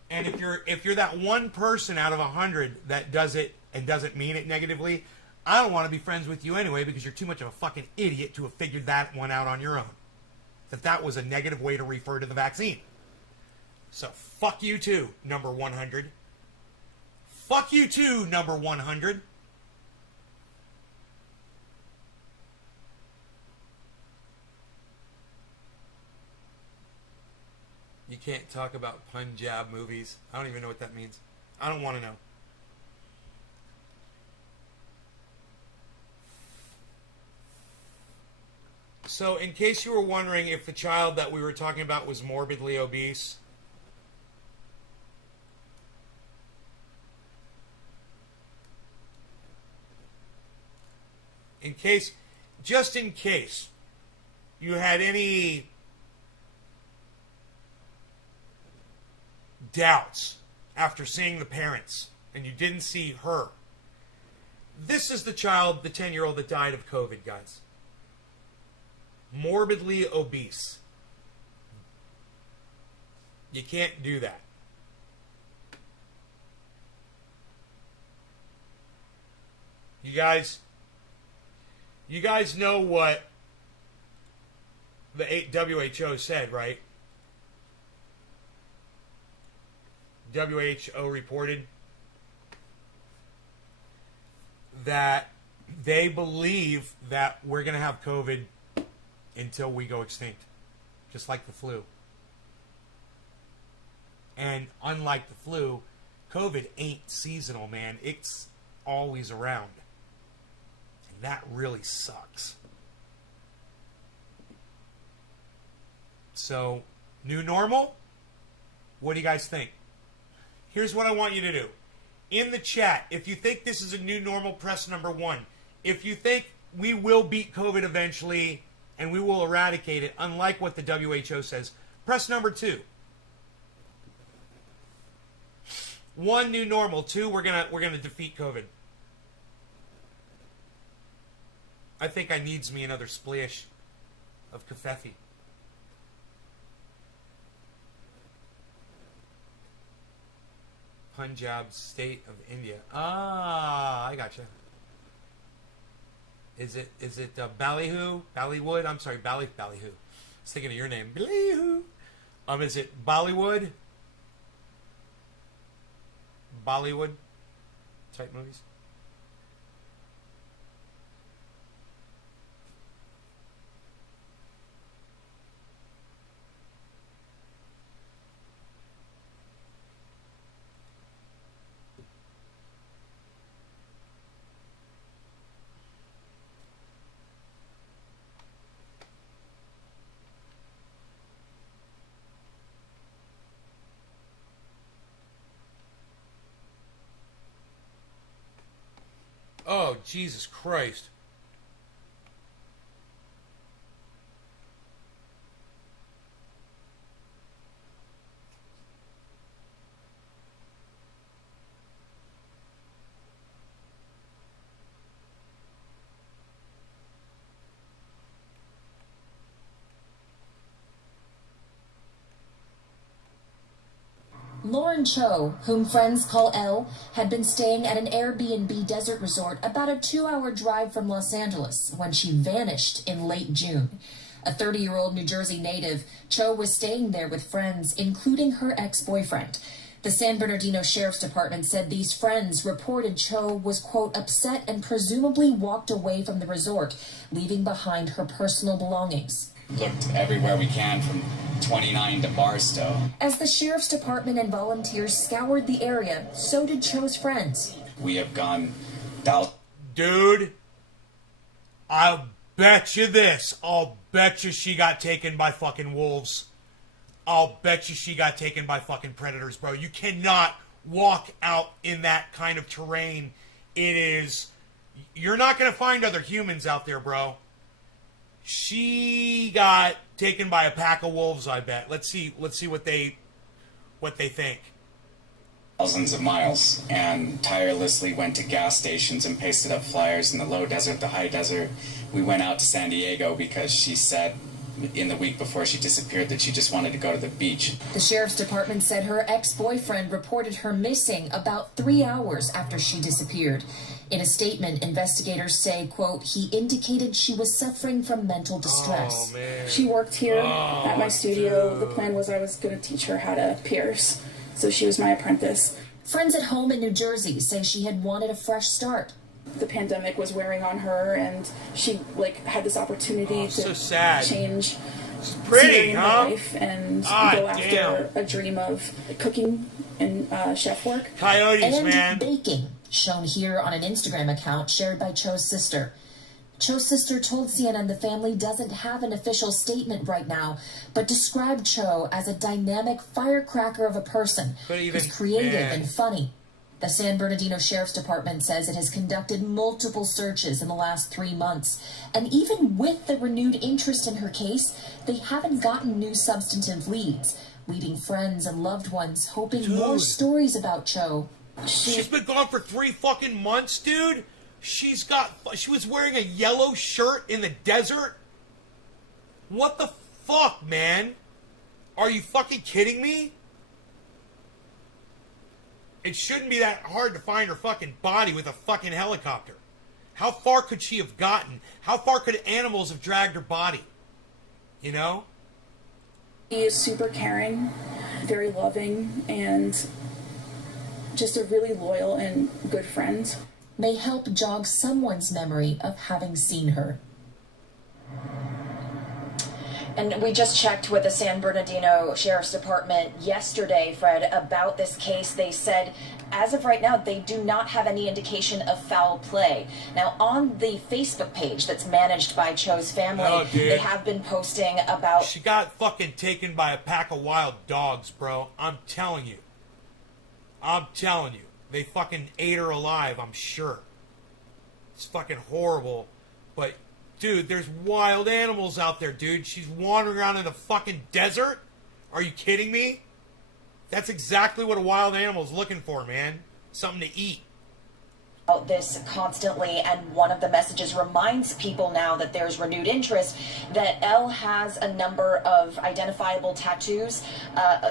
And if you're that one person out of 100 that does it and doesn't mean it negatively, I don't want to be friends with you anyway because you're too much of a fucking idiot to have figured that one out on your own. That was a negative way to refer to the vaccine. So fuck you too, number 100. Fuck you too, number 100. You can't talk about Punjab movies. I don't even know what that means. I don't want to know. So, in case you were wondering if the child that we were talking about was morbidly obese, just in case you had any doubts after seeing the parents and you didn't see her, this is the child, the 10-year-old that died of COVID, guys. Morbidly obese. You can't do that. You guys know what the WHO said, right? WHO reported that they believe that we're going to have COVID until we go extinct, just like the flu. And unlike the flu, COVID ain't seasonal, man. It's always around. And that really sucks. So, new normal? What do you guys think? Here's what I want you to do. In the chat, if you think this is a new normal, press number 1. If you think we will beat COVID eventually and we will eradicate it, unlike what the WHO says, press number 2. 1, new normal. 2, we're gonna defeat COVID. I think I needs me another splash of kafefi. Punjab state of India. Ah, I gotcha. Is it Ballyhoo? Ballywood? I'm sorry, Ballyhoo. I was thinking of your name. Ballyhoo. Is it Bollywood? Bollywood type movies? Oh, Jesus Christ. Lauren Cho, whom friends call Elle, had been staying at an Airbnb desert resort about a 2-hour drive from Los Angeles when she vanished in late June. A 30-year-old New Jersey native, Cho was staying there with friends, including her ex-boyfriend. The San Bernardino Sheriff's Department said these friends reported Cho was, quote, upset and presumably walked away from the resort, leaving behind her personal belongings. Looked everywhere we can from 29 to Barstow. As the Sheriff's Department and volunteers scoured the area, so did Cho's friends. We have gone Dude, I'll bet you this. I'll bet you she got taken by fucking wolves. I'll bet you she got taken by fucking predators, bro. You cannot walk out in that kind of terrain. You're not going to find other humans out there, bro. She got taken by a pack of wolves, I bet. Let's see what they think. Thousands of miles and tirelessly went to gas stations and pasted up flyers in the low desert, the high desert. We went out to San Diego because she said in the week before she disappeared that she just wanted to go to the beach. The Sheriff's Department said her ex-boyfriend reported her missing about 3 hours after she disappeared. In a statement, investigators say, quote, he indicated she was suffering from mental distress. Oh, man. She worked here at my studio. Dude. The plan was I was going to teach her how to pierce, so she was my apprentice. Friends at home in New Jersey say she had wanted a fresh start. The pandemic was wearing on her, and she had this opportunity to change pretty, her huh? life and go after damn. a dream of cooking and chef work. Coyotes, and man. baking, shown here on an Instagram account shared by Cho's sister. Cho's sister told CNN the family doesn't have an official statement right now, but described Cho as a dynamic firecracker of a person who's creative and funny. The San Bernardino Sheriff's Department says it has conducted multiple searches in the last 3 months. And even with the renewed interest in her case, they haven't gotten new substantive leads, leaving friends and loved ones hoping more stories about Cho. She's been gone for 3 fucking months, dude. She was wearing a yellow shirt in the desert. What the fuck, man? Are you fucking kidding me? It shouldn't be that hard to find her fucking body with a fucking helicopter. How far could she have gotten? How far could animals have dragged her body? You know? He is super caring, very loving, and just a really loyal and good friend. May help jog someone's memory of having seen her. And we just checked with the San Bernardino Sheriff's Department yesterday, Fred, about this case. They said, as of right now, they do not have any indication of foul play. Now, on the Facebook page that's managed by Cho's family, they have been posting about... She got fucking taken by a pack of wild dogs, bro. I'm telling you. I'm telling you. They fucking ate her alive, I'm sure. It's fucking horrible. But... dude, there's wild animals out there, dude. She's wandering around in the fucking desert? Are you kidding me? That's exactly what a wild animal is looking for, man. Something to eat. This constantly, and one of the messages reminds people now that there's renewed interest that Elle has a number of identifiable tattoos,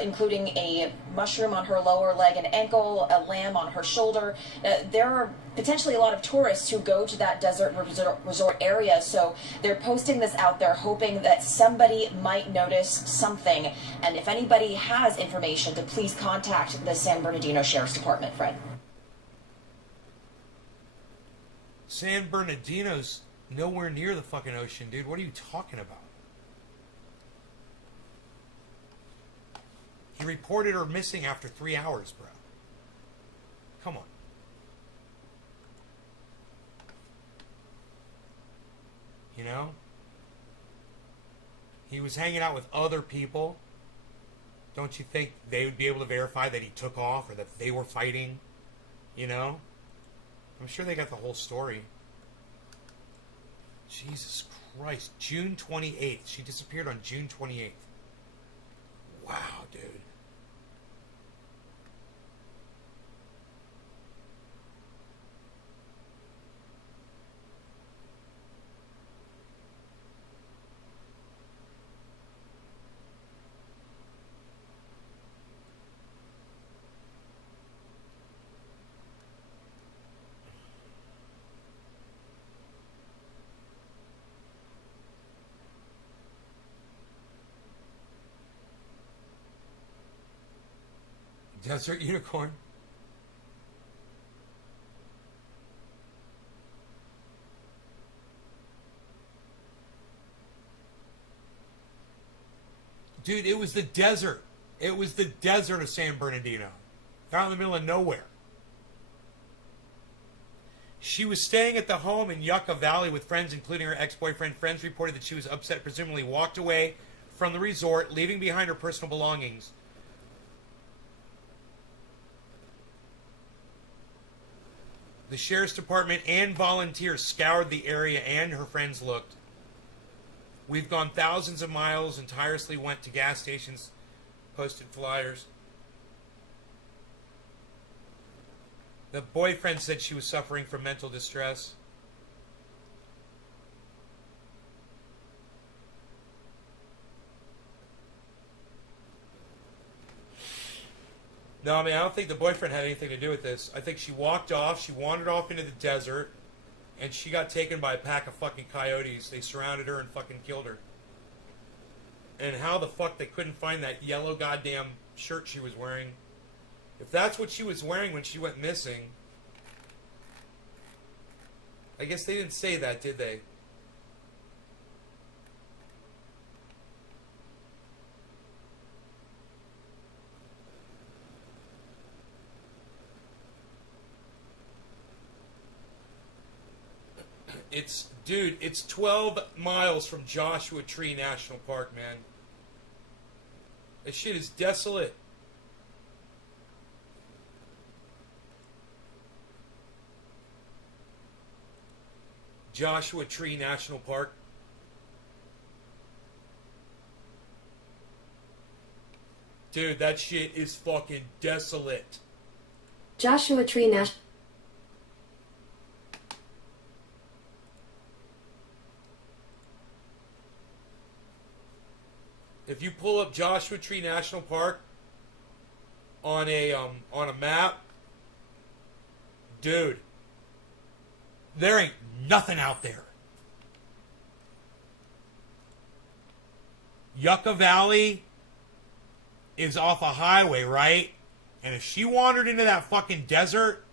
including a mushroom on her lower leg and ankle, a lamb on her shoulder. There are potentially a lot of tourists who go to that desert resort area, so they're posting this out there hoping that somebody might notice something. And if anybody has information, to please contact the San Bernardino Sheriff's Department. Fred. San Bernardino's nowhere near the fucking ocean, dude. What are you talking about? He reported her missing after 3 hours, bro. Come on. You know? He was hanging out with other people. Don't you think they would be able to verify that he took off or that they were fighting? You know? I'm sure they got the whole story. Jesus Christ. June 28th. She disappeared on June 28th. Wow, dude. Desert unicorn. Dude, it was the desert. It was the desert of San Bernardino. Out in the middle of nowhere. She was staying at the home in Yucca Valley with friends, including her ex-boyfriend. Friends reported that she was upset, presumably walked away from the resort, leaving behind her personal belongings. The sheriff's department and volunteers scoured the area, and her friends looked. We've gone thousands of miles and tirelessly went to gas stations, posted flyers. The boyfriend said she was suffering from mental distress. No, I mean, I don't think the boyfriend had anything to do with this. I think she walked off, she wandered off into the desert, and she got taken by a pack of fucking coyotes. They surrounded her and fucking killed her. And how the fuck they couldn't find that yellow goddamn shirt she was wearing. If that's what she was wearing when she went missing... I guess they didn't say that, did they? Dude, it's 12 miles from Joshua Tree National Park, man. That shit is desolate. Joshua Tree National Park. Dude, that shit is fucking desolate. Joshua Tree National... If you pull up Joshua Tree National Park on a map, dude, there ain't nothing out there. Yucca Valley is off a highway, right? And if she wandered into that fucking desert,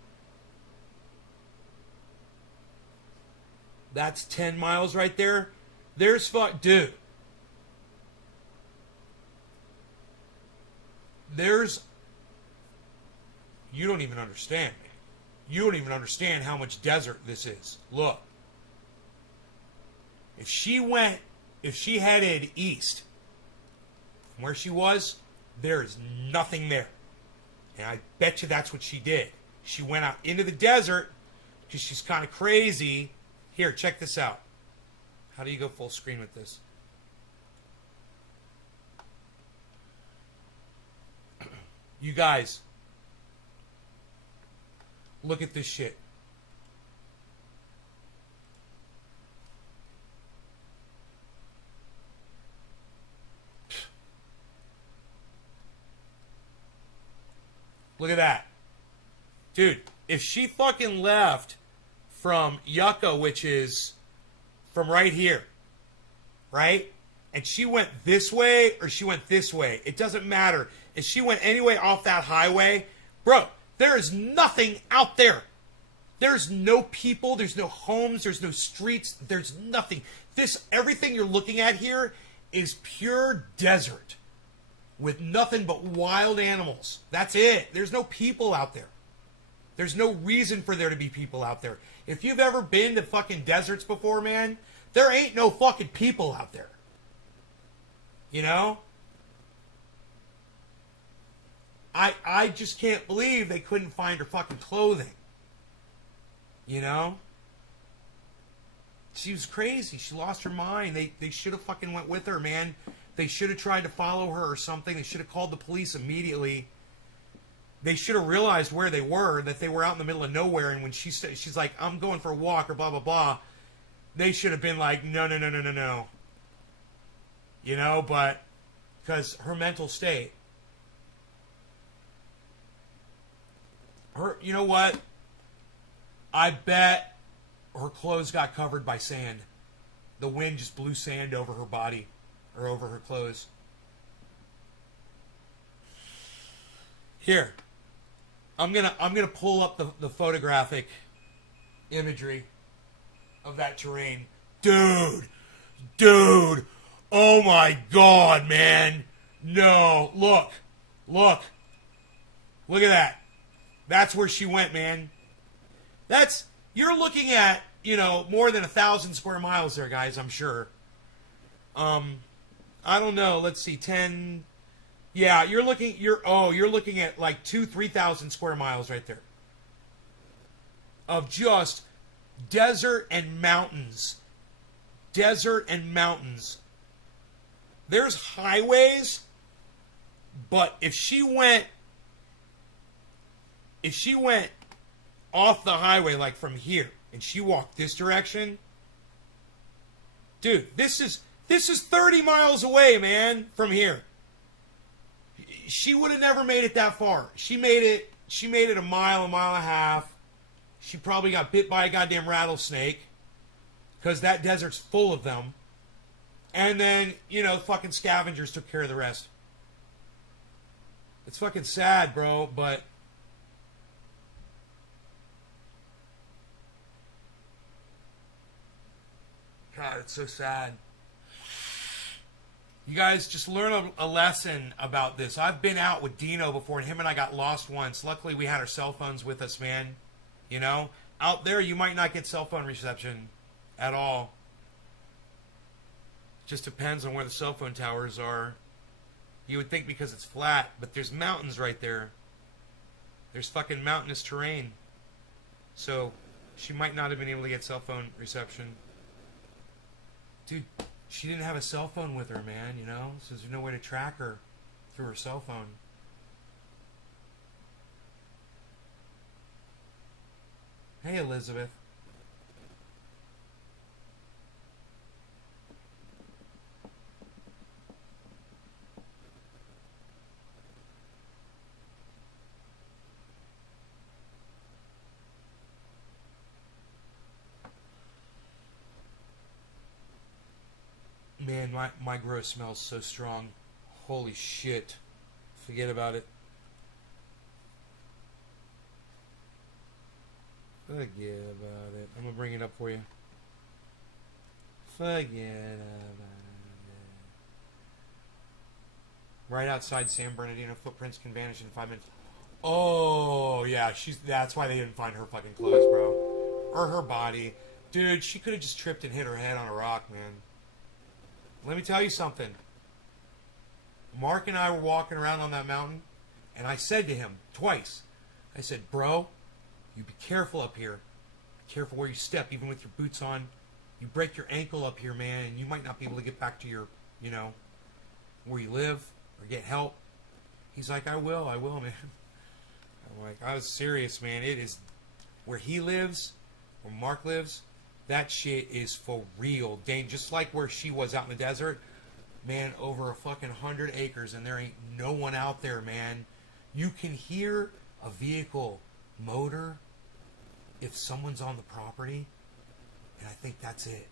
that's 10 miles right there. There's dude. You don't even understand, man. You don't even understand how much desert this is. Look. If she headed east from where she was, there is nothing there. And I bet you that's what she did. She went out into the desert because she's kind of crazy. Here, check this out. How do you go full screen with this? You guys, look at this shit. Look at that. Dude, if she fucking left from Yucca, which is from right here, right? And she went this way or she went this way, it doesn't matter. If she went anyway off that highway, bro, there is nothing out there. There's no people, there's no homes, there's no streets, there's nothing. Everything you're looking at here is pure desert with nothing but wild animals. That's it. There's no people out there. There's no reason for there to be people out there. If you've ever been to fucking deserts before, man, there ain't no fucking people out there. You know? I just can't believe they couldn't find her fucking clothing. You know? She was crazy. She lost her mind. They should have fucking went with her, man. They should have tried to follow her or something. They should have called the police immediately. They should have realized where they were, that they were out in the middle of nowhere. And when she's like, I'm going for a walk or blah, blah, blah, they should have been like, no. You know, but because her mental state. You know what? I bet her clothes got covered by sand. The wind just blew sand over her body or over her clothes. Here. I'm gonna pull up the photographic imagery of that terrain. Dude, oh my God, man. No, look at that. That's where she went, man. You're looking at, more than 1,000 square miles there, guys, I'm sure. I don't know, let's see, 10... Yeah, you're looking at like 3,000 square miles right there. Of just desert and mountains. Desert and mountains. There's highways, but if she went off the highway, like from here, and she walked this direction, dude, this is 30 miles away, man, from here. She would have never made it that far. She made it a mile and a half. She probably got bit by a goddamn rattlesnake, because that desert's full of them. And then, fucking scavengers took care of the rest. It's fucking sad, bro, but... God, it's so sad. You guys just learn a lesson about this. I've been out with Dino before, and him and I got lost once. Luckily, we had our cell phones with us, man. Out there, you might not get cell phone reception at all. Just depends on where the cell phone towers are. You would think because it's flat, but there's mountains right there. There's fucking mountainous terrain. So, she might not have been able to get cell phone reception. Dude, she didn't have a cell phone with her, man, so there's no way to track her through her cell phone. Hey, Elizabeth. Man, my grow smells so strong. Holy shit. Forget about it. Forget about it. I'm going to bring it up for you. Forget about it. Right outside San Bernardino, footprints can vanish in 5 minutes. Oh, yeah, that's why they didn't find her fucking clothes, bro. Or her body. Dude, she could have just tripped and hit her head on a rock, man. Let me tell you something. Mark and I were walking around on that mountain, and I said to him twice, I said, bro, you be careful up here. Be careful where you step, even with your boots on. You break your ankle up here, man, and you might not be able to get back to your, where you live or get help. He's like, I will, man. I'm like, I was serious, man. It is where he lives, where Mark lives, that shit is for real. Dane, just like where she was out in the desert, man, over a fucking 100 acres, and there ain't no one out there, man. You can hear a vehicle motor if someone's on the property, and I think that's it.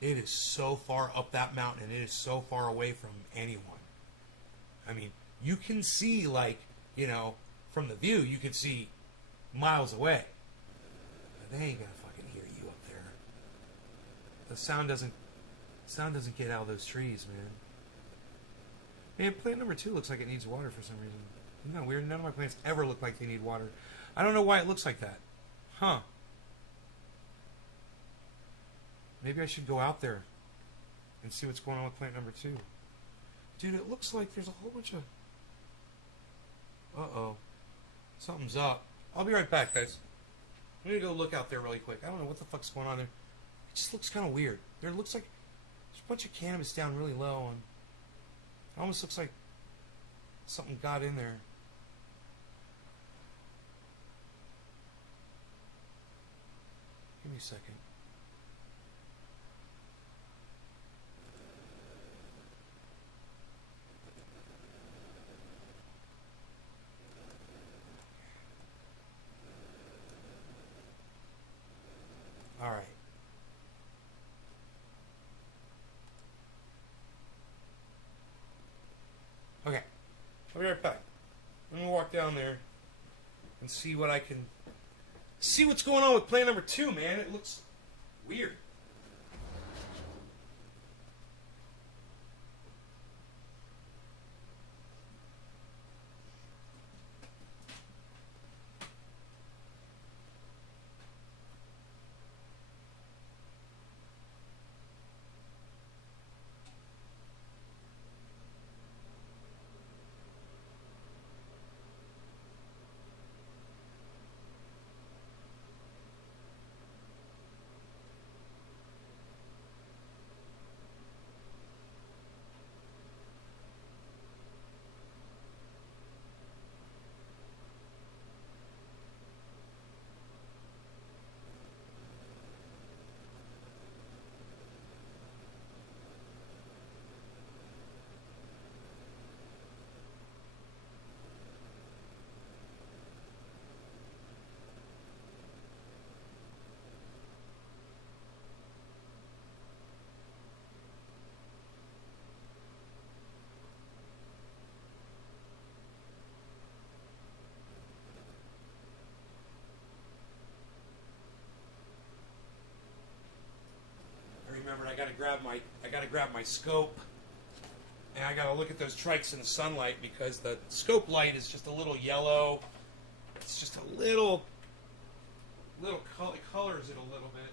It is so far up that mountain, and it is so far away from anyone. I mean, you can see, from the view, you can see miles away. But they ain't gonna fucking hear you up there. The sound doesn't get out of those trees, man. Man, plant number 2 looks like it needs water for some reason. Isn't that weird? None of my plants ever look like they need water. I don't know why it looks like that. Huh. Maybe I should go out there and see what's going on with plant number 2. Dude, it looks like there's a whole bunch of... Uh-oh. Something's up. I'll be right back, guys. I'm going to go look out there really quick. I don't know what the fuck's going on there. It just looks kind of weird. There looks like there's a bunch of cannabis down really low, and it almost looks like something got in there. Give me a second. All right. Okay. I'll be right back. Let me walk down there and see what I can... See what's going on with plant number 2, man. It looks weird. Remembered I gotta grab my scope, and I gotta look at those trikes in the sunlight because the scope light is just a little yellow. It's just a little colors it a little bit.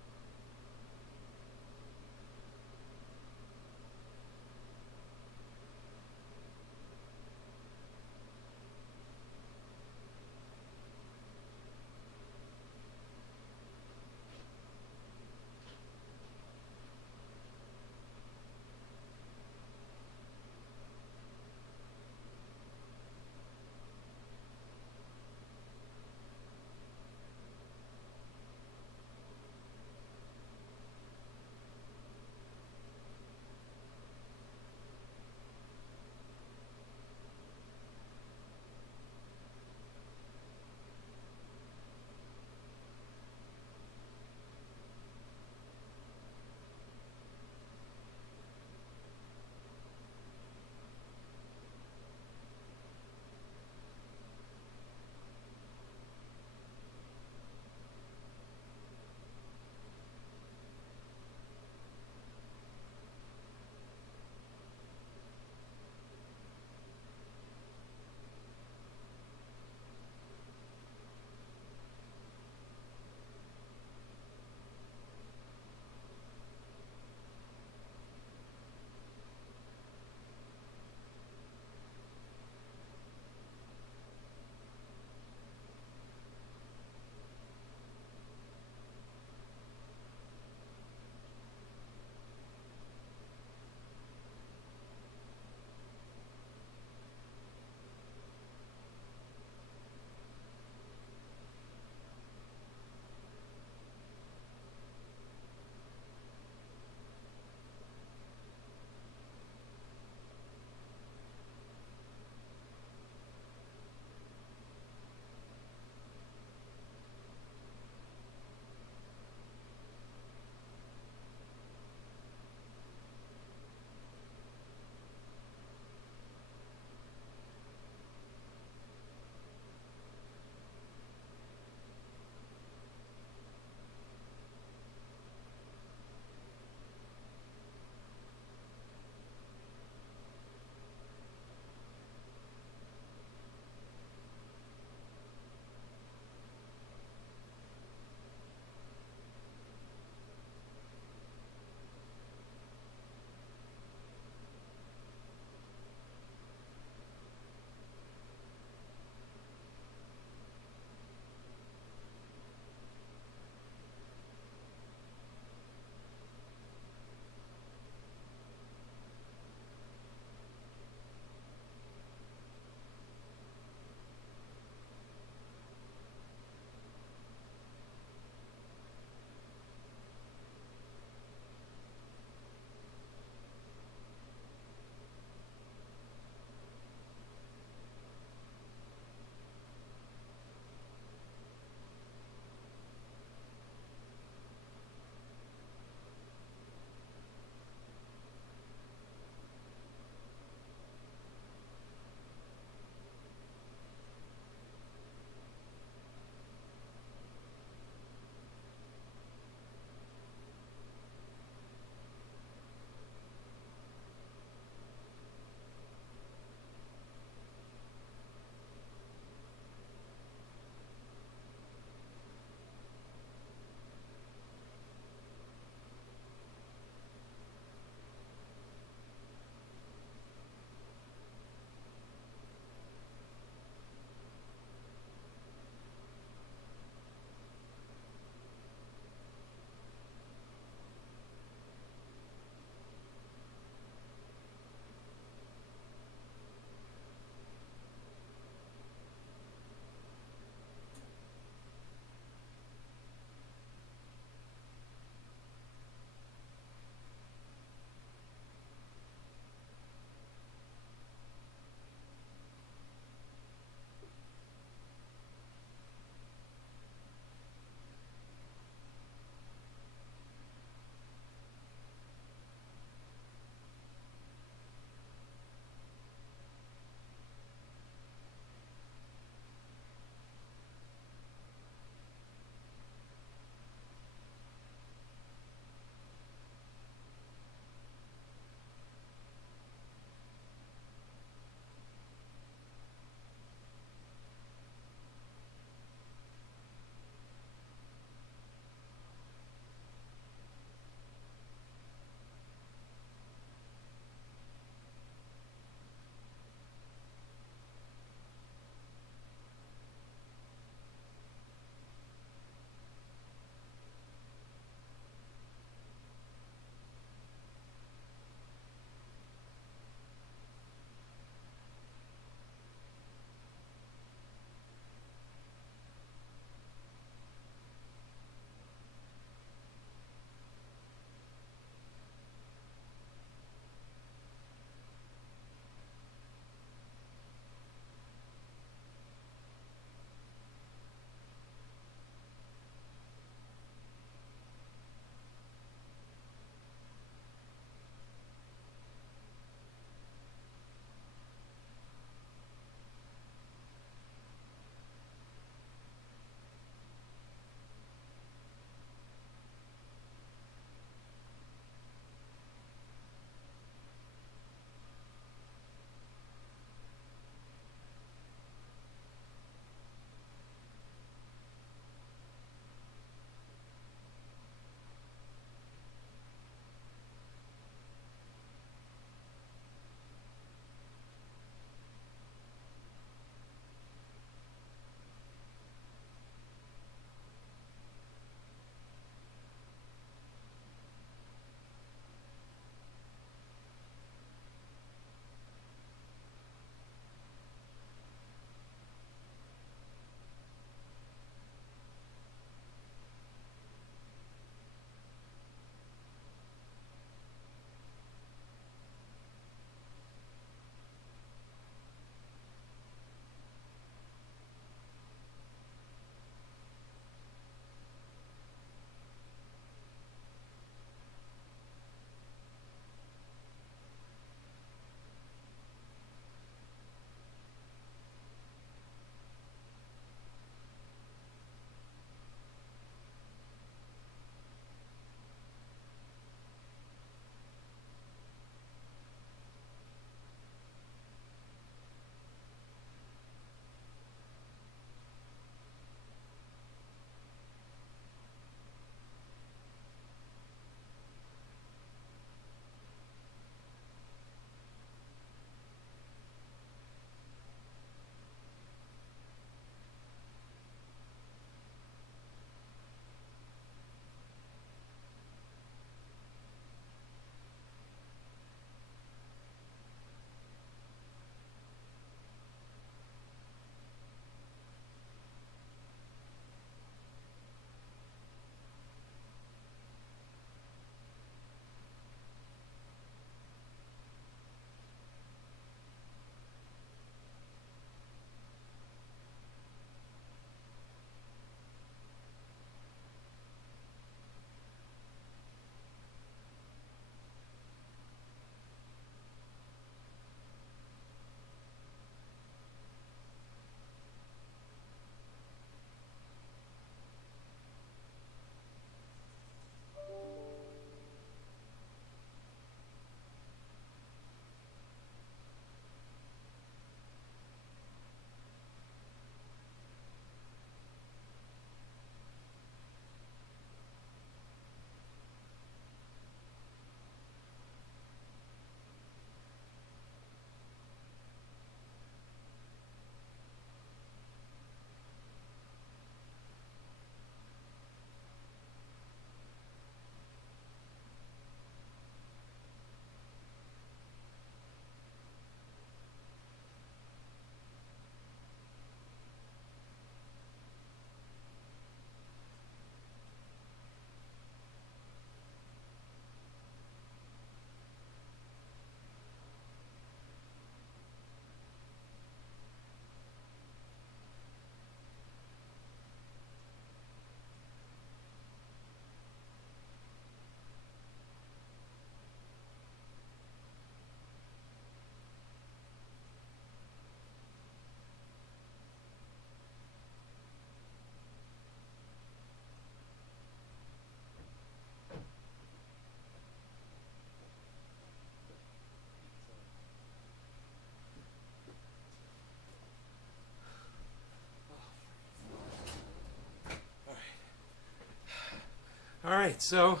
right, so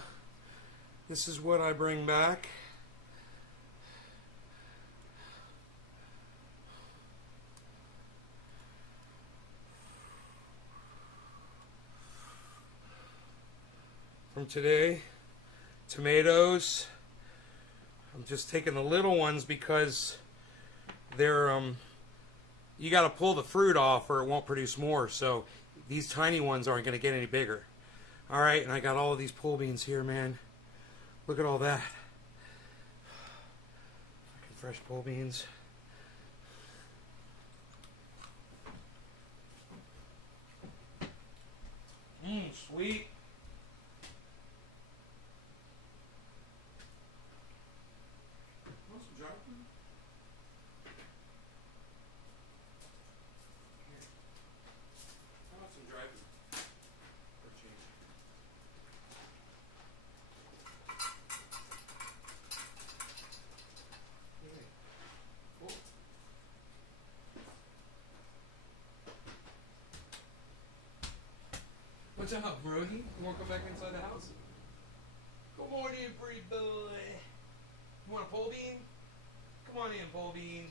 this is what I bring back. From today, tomatoes. I'm just taking the little ones because they're you got to pull the fruit off or it won't produce more. So these tiny ones aren't going to get any bigger. All right, and I got all of these pole beans here, man. Look at all that. Fucking fresh pole beans. Sweet. Want some dry food? Here. I want some dry food. For a change. Okay. Cool. What's up, Brody? You want to come back inside the house? Come on in, pretty boy. You want a pole bean? Come on in, pole bean.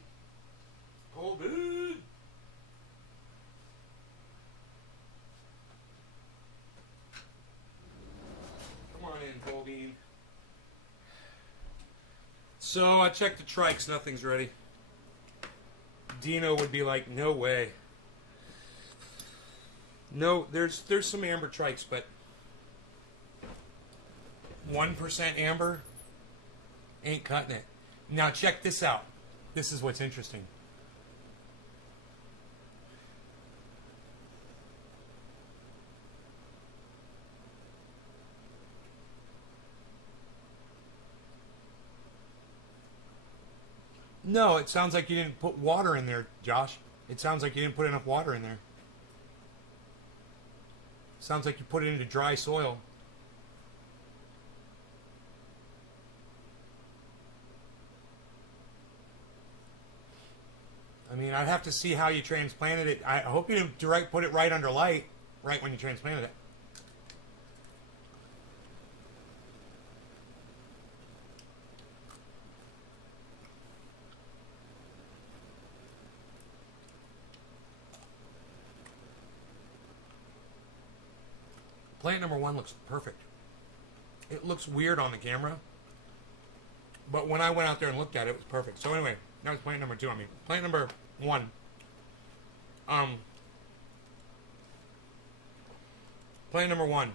Pole bean! Come on in, pole bean. So, I checked the trikes. Nothing's ready. Dino would be like, no way. No, there's some amber trikes, but 1% amber ain't cutting it. Now check this out. This is what's interesting. No, it sounds like you didn't put water in there, Josh. It sounds like you didn't put enough water in there. Sounds like you put it into dry soil. I mean, I'd have to see how you transplanted it. I hope you didn't put it right under light, right when you transplanted it. Plant number 1 looks perfect. It looks weird on the camera, but when I went out there and looked at it, it was perfect. So anyway, that was plant number 2. I mean, plant number 1. Plant number 1.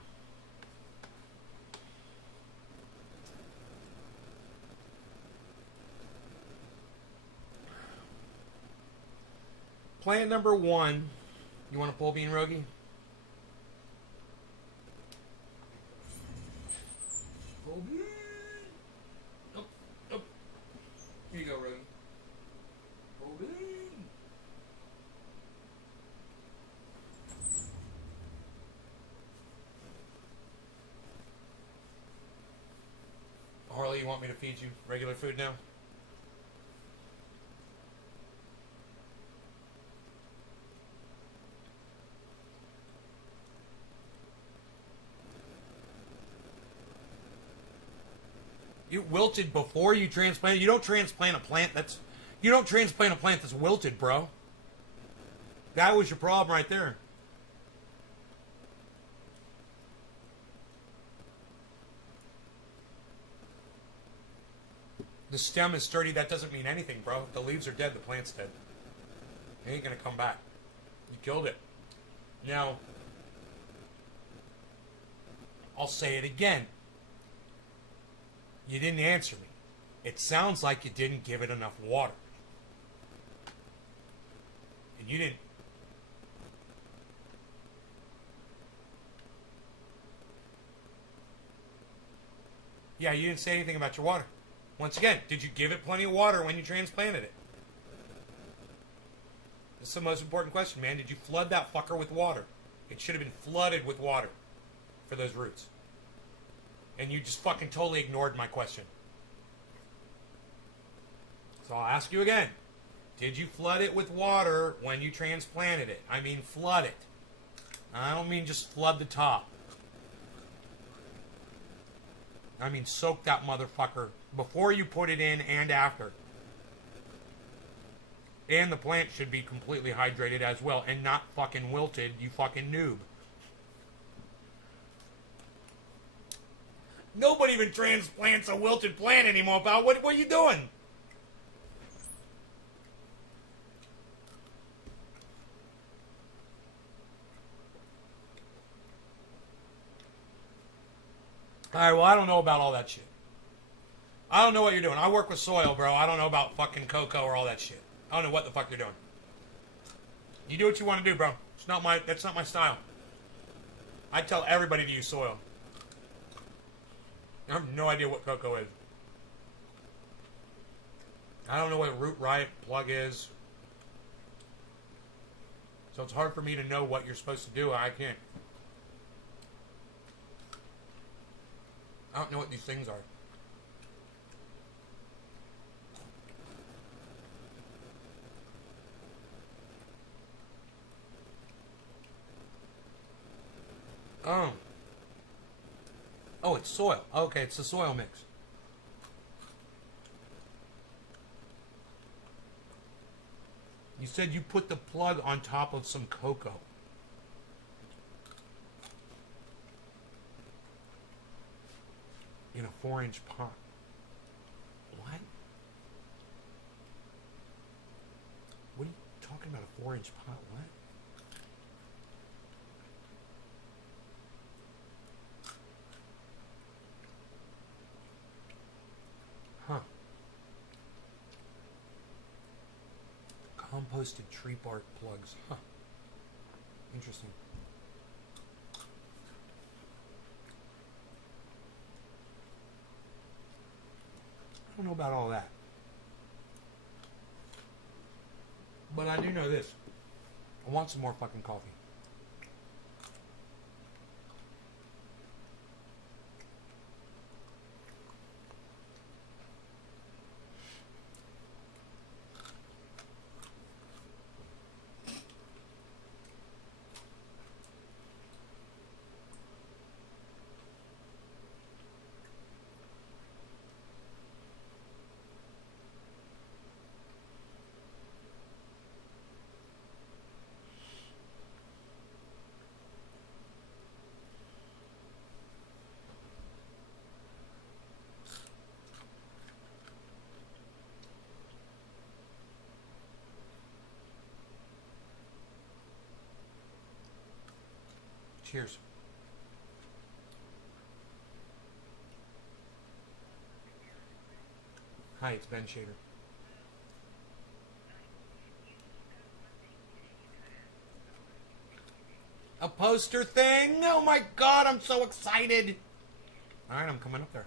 Plant number 1. You want a pole bean, Rogie? Pole bean. Nope. Nope. Here you go, Rogie. Pole bean. Harley, you want me to feed you regular food now? It wilted before you transplanted. You don't transplant a plant that's wilted, bro. That was your problem right there. The stem is sturdy. That doesn't mean anything, bro. The leaves are dead. The plant's dead. It ain't gonna come back. You killed it. Now, I'll say it again. You didn't answer me. It sounds like you didn't give it enough water. And you didn't. Yeah, you didn't say anything about your water. Once again, did you give it plenty of water when you transplanted it? This is the most important question, man. Did you flood that fucker with water? It should have been flooded with water for those roots. And you just fucking totally ignored my question. So I'll ask you again. Did you flood it with water when you transplanted it? I mean flood it. I don't mean just flood the top. I mean, soak that motherfucker before you put it in and after. And the plant should be completely hydrated as well and not fucking wilted, you fucking noob. Nobody even transplants a wilted plant anymore, pal. What are you doing? Alright, well, I don't know about all that shit. I don't know what you're doing. I work with soil, bro. I don't know about fucking cocoa or all that shit. I don't know what the fuck you're doing. You do what you want to do, bro. That's not my style. I tell everybody to use soil. I have no idea what cocoa is. I don't know what a root riot plug is. So it's hard for me to know what you're supposed to do. I can't. I don't know what these things are. Oh, it's soil. Okay, it's the soil mix. You said you put the plug on top of some cocoa. In a 4-inch pot. What? What are you talking about, a 4-inch pot? What? Huh. Composted tree bark plugs. Huh. Interesting. I don't know about all that. But I do know this. I want some more fucking coffee. Cheers. Hi, it's Ben Shader. A poster thing? Oh my god, I'm so excited. Alright, I'm coming up there.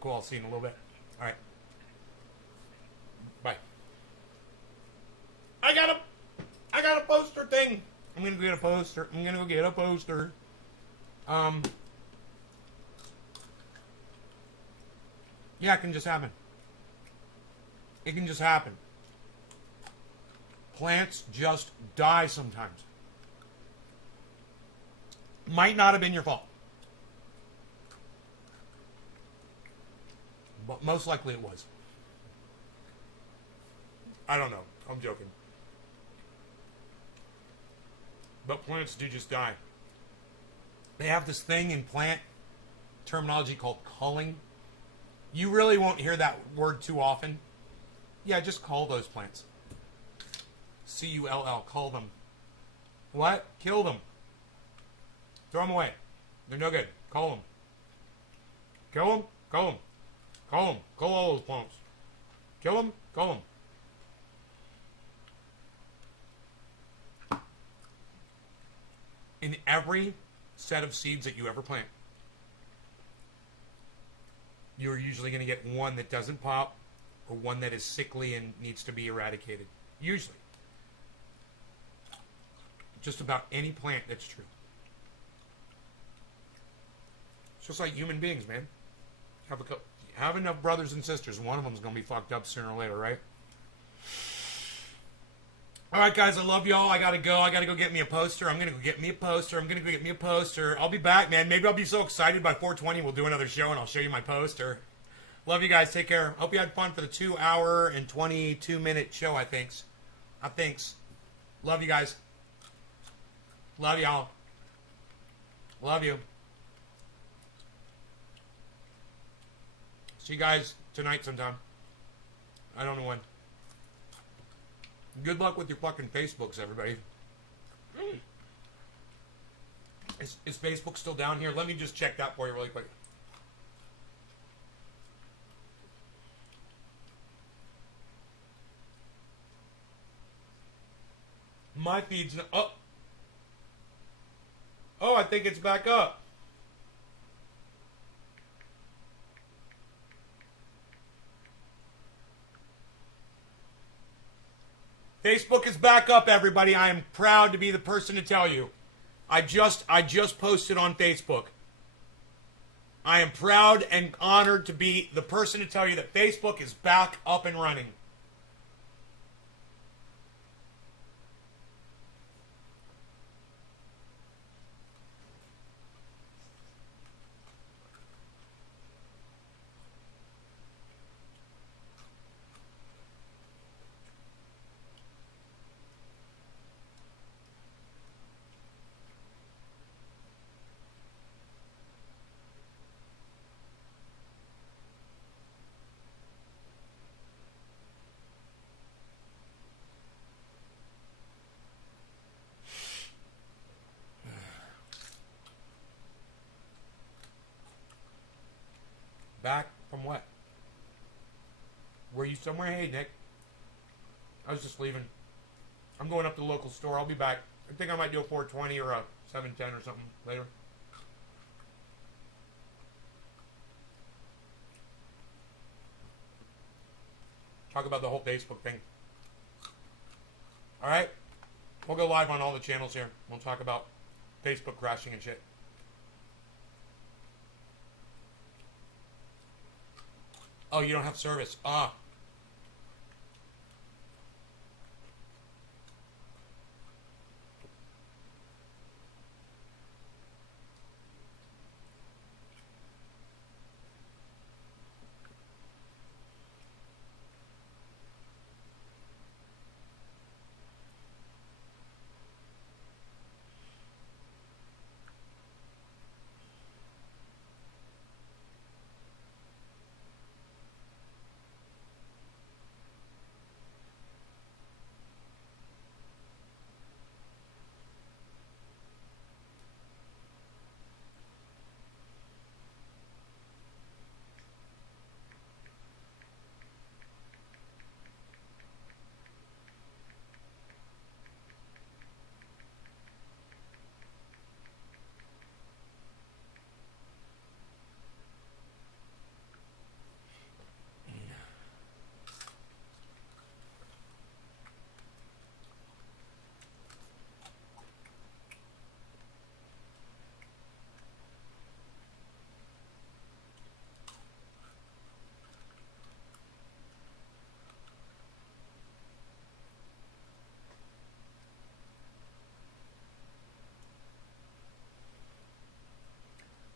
Cool, I'll see you in a little bit. Alright. Bye. I got a poster thing. I'm gonna go get a poster. I'm gonna go get a poster. Yeah, it can just happen. It can just happen. Plants just die sometimes. Might not have been your fault. But most likely it was. I don't know. I'm joking. But plants do just die. They have this thing in plant terminology called culling. You really won't hear that word too often. Yeah, just cull those plants. C-U-L-L, cull them. What? Kill them. Throw them away. They're no good. Cull them. Kill them? Cull them. Cull them. Cull all those plants. Kill them? Cull them. In every set of seeds that you ever plant, you're usually going to get one that doesn't pop or one that is sickly and needs to be eradicated. Usually. Just about any plant, that's true. It's just like human beings, man. Have enough brothers and sisters, and one of them's going to be fucked up sooner or later, right? All right, guys, I love y'all. I gotta go. I gotta go get me a poster. I'm gonna go get me a poster. I'll be back, man. Maybe I'll be so excited by 4:20 we'll do another show and I'll show you my poster. Love you guys. Take care. Hope you had fun for the 2-hour and 22-minute show, I thinks. Love you guys. Love y'all. Love you. See you guys tonight sometime. I don't know when. Good luck with your fucking Facebooks, everybody. Is Facebook still down here? Let me just check that for you really quick. My feed's not up. Oh, I think it's back up. Facebook is back up, everybody. I am proud to be the person to tell you. I just posted on Facebook. I am proud and honored to be the person to tell you that Facebook is back up and running. Back from what? Were you somewhere? Hey, Nick. I was just leaving. I'm going up to the local store. I'll be back. I think I might do a 420 or a 710 or something later. Talk about the whole Facebook thing. Alright? We'll go live on all the channels here. We'll talk about Facebook crashing and shit. Oh, you don't have service. Ah.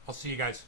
I'll see you guys.